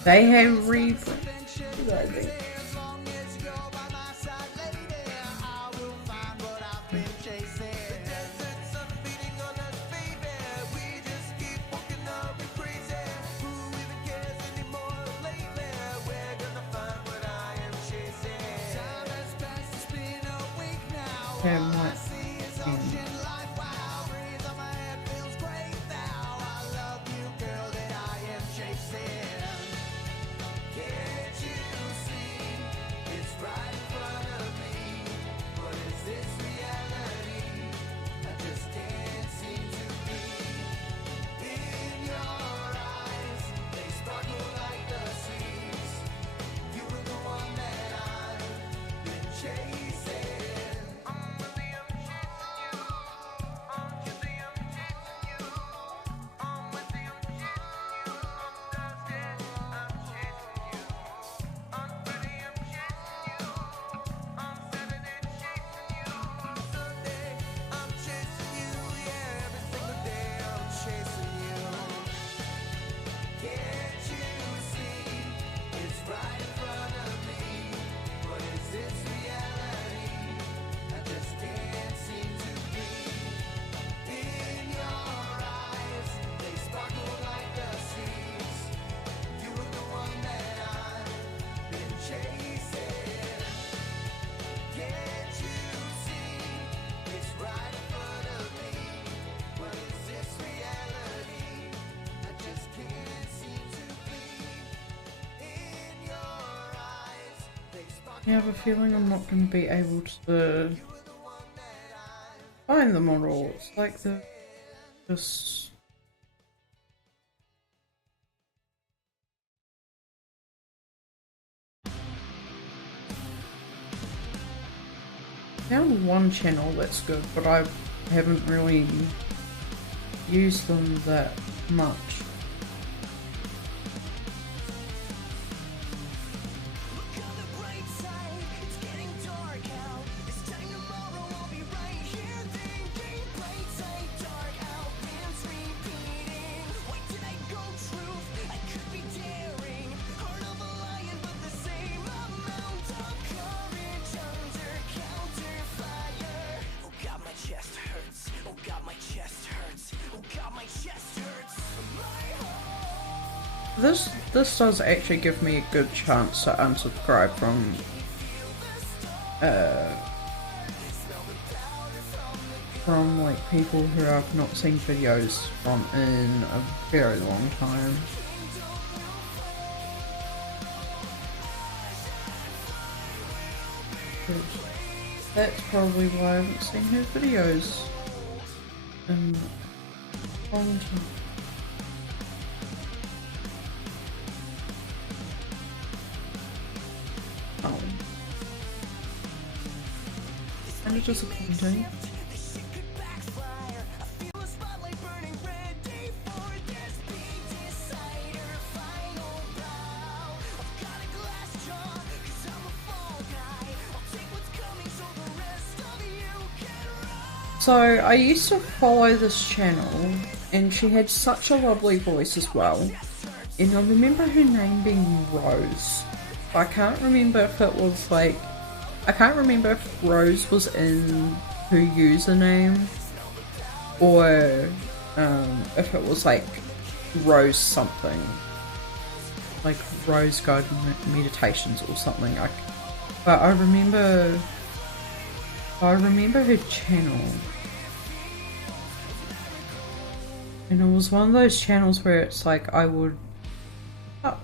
They have rebranded, I think. Yeah, what? I have a feeling I'm not going to be able to find them on all. It's like the just found one channel that's good, but I haven't really used them that much. This does actually give me a good chance to unsubscribe from like people who I've not seen videos from in a very long time. That's probably why I haven't seen her videos. volunteer. Oh. Kind of disappointing. So I used to follow this channel and she had such a lovely voice as well. And I remember her name being Rose. I can't remember if it was like, I can't remember if Rose was in her username or if it was like Rose something. Like Rose Guided Meditations or something. But I remember her channel. And it was one of those channels where it's like I would... Oh.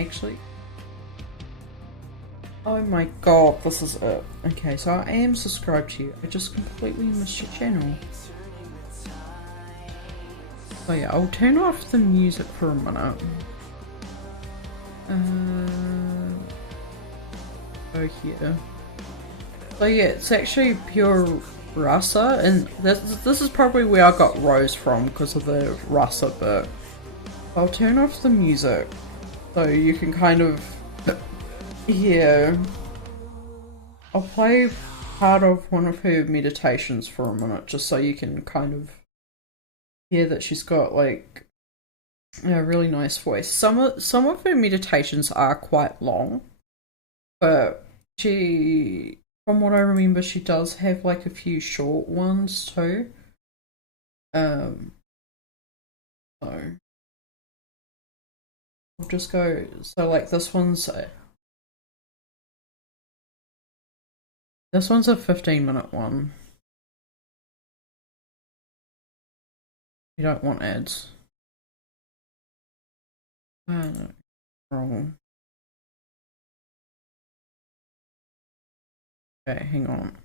Actually. Oh my god, this is it. Okay, so I am subscribed to you. I just completely missed your channel. So yeah, I'll turn off the music for a minute. Go here. So yeah, it's actually pure Rasa, and this is probably where I got Rose from because of the Rasa bit. I'll turn off the music so you can kind of hear. I'll play part of one of her meditations for a minute just so you can kind of hear that she's got like a really nice voice. Some of her meditations are quite long, but she, from what I remember, she does have like a few short ones too. So I'll just go. So like this one's a 15-minute one. You don't want ads. No, wrong. Okay, hang on.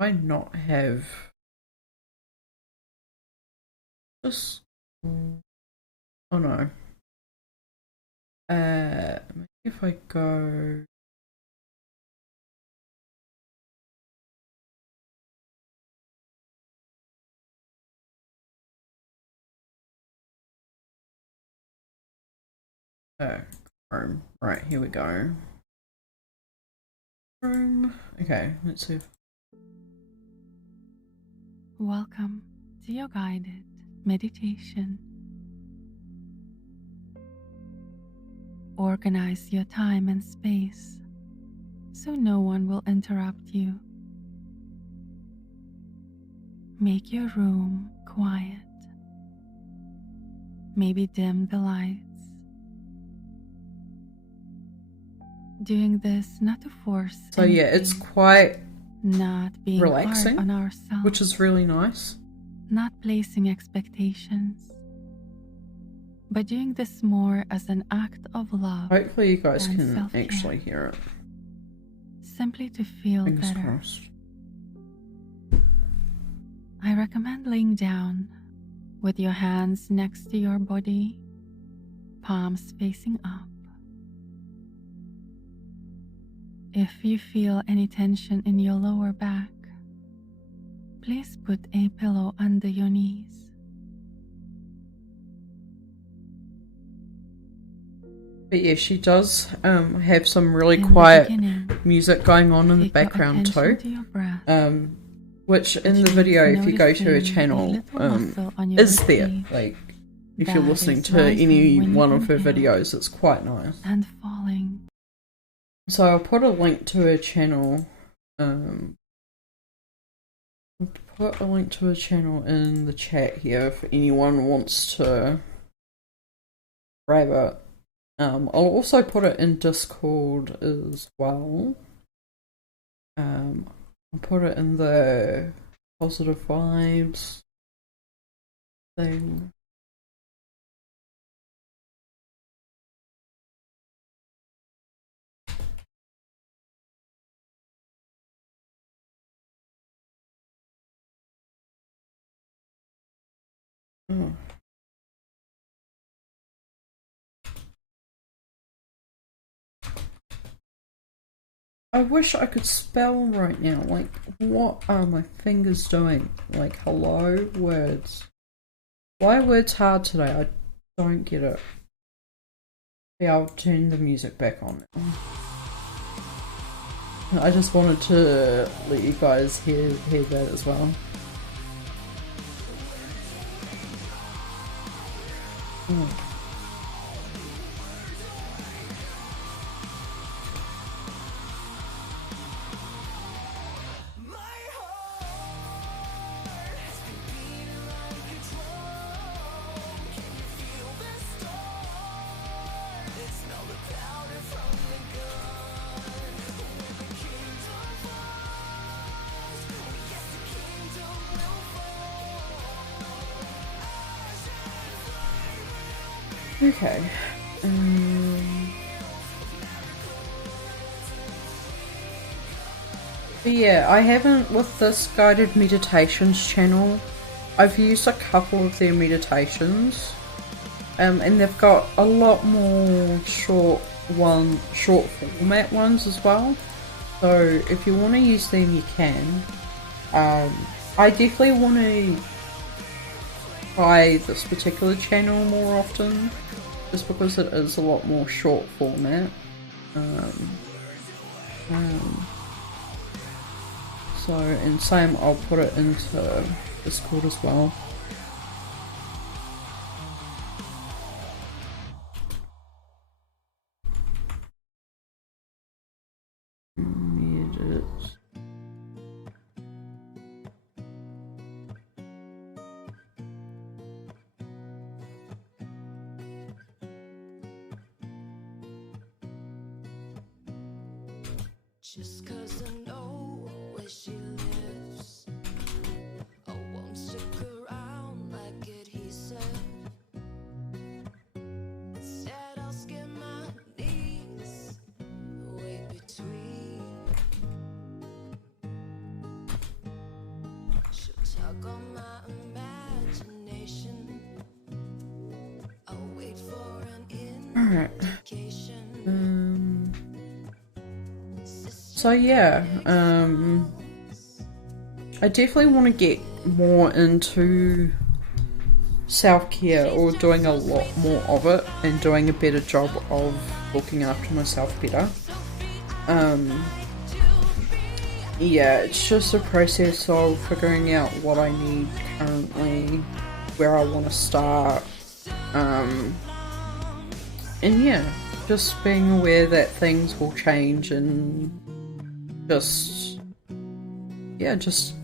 I not have this. Oh no. Maybe if I go. Chrome. Right, here we go. Chrome. Okay, let's see. Welcome to your guided meditation. Organize your time and space so no one will interrupt you. Make your room quiet. Maybe dim the lights. Doing this not to force So yeah, it's quite not being relaxing, hard on ourselves, which is really nice. not placing expectations, but doing this more as an act of love. Hopefully you guys can self-care. actually hear it. Simply to feel Fingers better. crossed. I recommend laying down with your hands next to your body, palms facing up. If you feel any tension in your lower back, please put a pillow under your knees. But yeah, she does have some really quiet music going on in the background too. Which in the video, if you go to her channel, is there. Like, if you're listening to any one of her videos, it's quite nice. And falling. So I'll put a link to her channel. I'll put a link to her channel in the chat here if anyone wants to grab it. I'll also put it in Discord as well. I'll put it in the positive vibes thing. Oh. I wish I could spell right now. Like, what are my fingers doing? Like, hello, words. Why are words hard today? I don't get it. Yeah, I'll turn the music back on now. I just wanted to let you guys hear that as well. Oh. Okay. But yeah, I haven't, with this guided meditations channel, I've used a couple of their meditations, and they've got a lot more short format ones as well. So if you want to use them, you can. I definitely want to try this particular channel more often, just because it is a lot more short format. So, and same, I'll put it into Discord as well. Edit. Just 'cause I know where she lives, I won't stick around like it, he said. Instead I'll skin my knees, way between. She'll tug on my imagination, I'll wait for an indication. So yeah, I definitely want to get more into self-care, or doing a lot more of it, and doing a better job of looking after myself better. Yeah, it's just a process of figuring out what I need currently, where I want to start, and yeah, just being aware that things will change, and just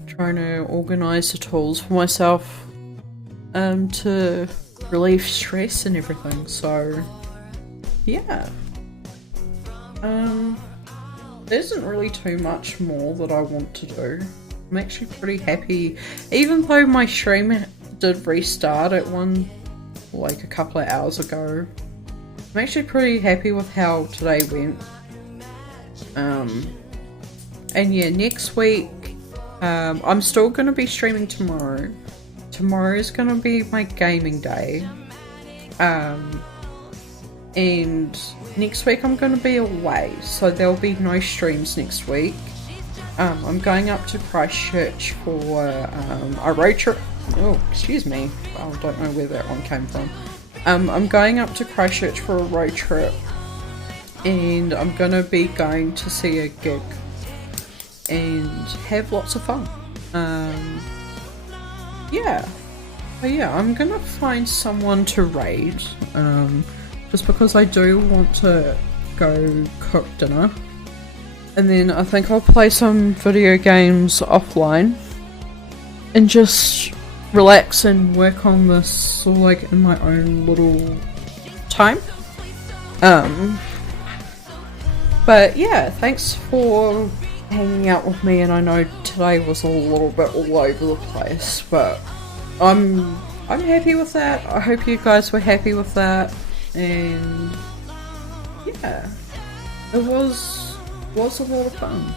trying to organise the tools for myself to relieve stress and everything. So yeah, there isn't really too much more that I want to do. I'm actually pretty happy, even though my stream did restart at a couple of hours ago. I'm actually pretty happy with how today went. And yeah, next week, I'm still going to be streaming tomorrow. Tomorrow is going to be my gaming day. And next week I'm going to be away, so there'll be no streams next week. I'm going up to Christchurch for a road trip. Oh, excuse me. I don't know where that one came from. I'm going up to Christchurch for a road trip, and I'm going to be going to see a gig and have lots of fun. Yeah. But yeah, I'm gonna find someone to raid, just because I do want to go cook dinner. And then I think I'll play some video games offline and just relax and work on this sort of like in my own little time. But yeah, thanks for hanging out with me, and I know today was a little bit all over the place, but I'm happy with that. I hope you guys were happy with that, and yeah, it was a lot of fun.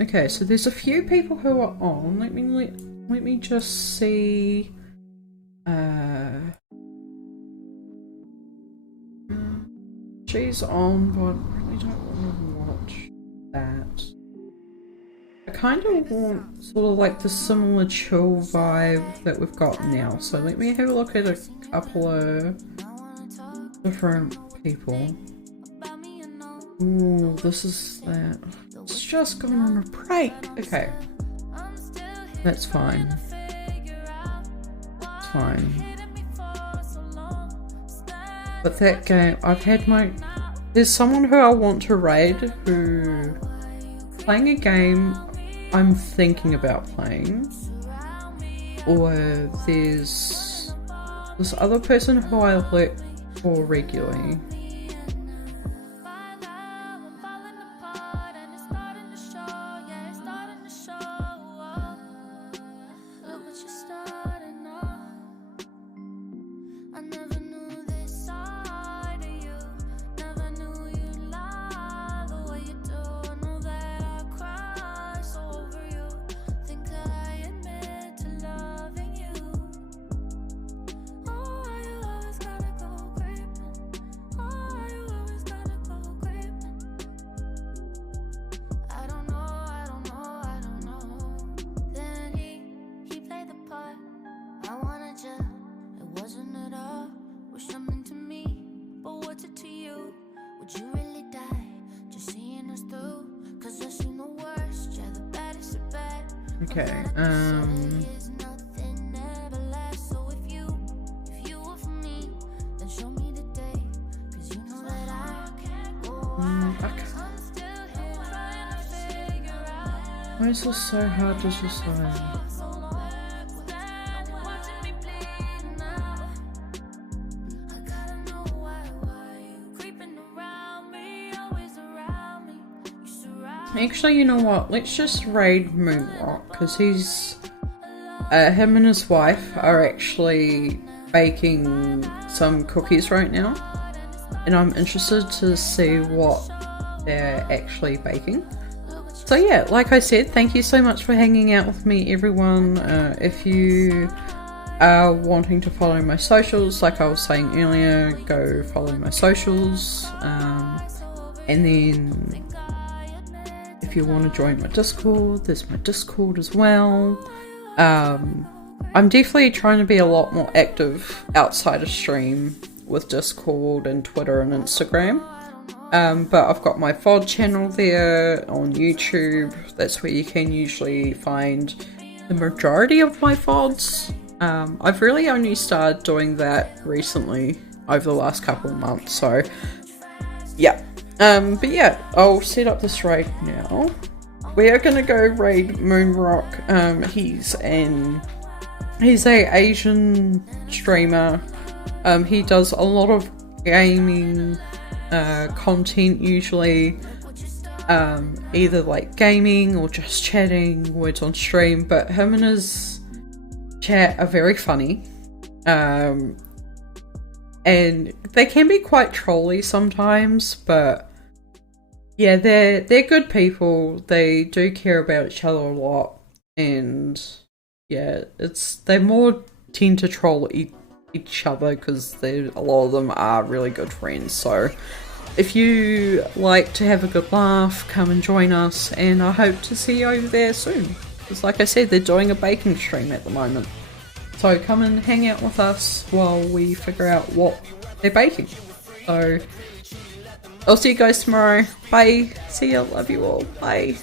Okay, so there's a few people who are on. Let me let me just see. She's on, but I really don't want to watch that. I kind of want sort of like the similar chill vibe that we've got now. So let me have a look at a couple of different people. Ooh, this is that. It's just going on a break. Okay. That's fine. It's fine. But that game, I've had my... There's someone who I want to raid who... Playing a game I'm thinking about playing. Or there's this other person who I look for regularly. Okay, why is this so hard to decide? Actually, you know what? Let's just raid Moonrock, because he's... him and his wife are actually baking some cookies right now. And I'm interested to see what they're actually baking. So yeah, like I said, thank you so much for hanging out with me, everyone. If you are wanting to follow my socials, like I was saying earlier, go follow my socials. And then... if you want to join my Discord, there's my Discord as well. I'm definitely trying to be a lot more active outside of stream with Discord and Twitter and Instagram. But I've got my VOD channel there on YouTube. That's where you can usually find the majority of my VODs. I've really only started doing that recently over the last couple of months, so yeah. But yeah, I'll set up this raid now. We are gonna go raid Moonrock. He's a Asian streamer. He does a lot of gaming content usually. Either like gaming or just chatting, words on stream, but him and his chat are very funny. And they can be quite trolly sometimes, but yeah, they're good people. They do care about each other a lot, and yeah, they more tend to troll each other because a lot of them are really good friends. So if you like to have a good laugh, come and join us, and I hope to see you over there soon. Because like I said, they're doing a baking stream at the moment. So come and hang out with us while we figure out what they're baking. So I'll see you guys tomorrow. Bye. See ya. Love you all. Bye.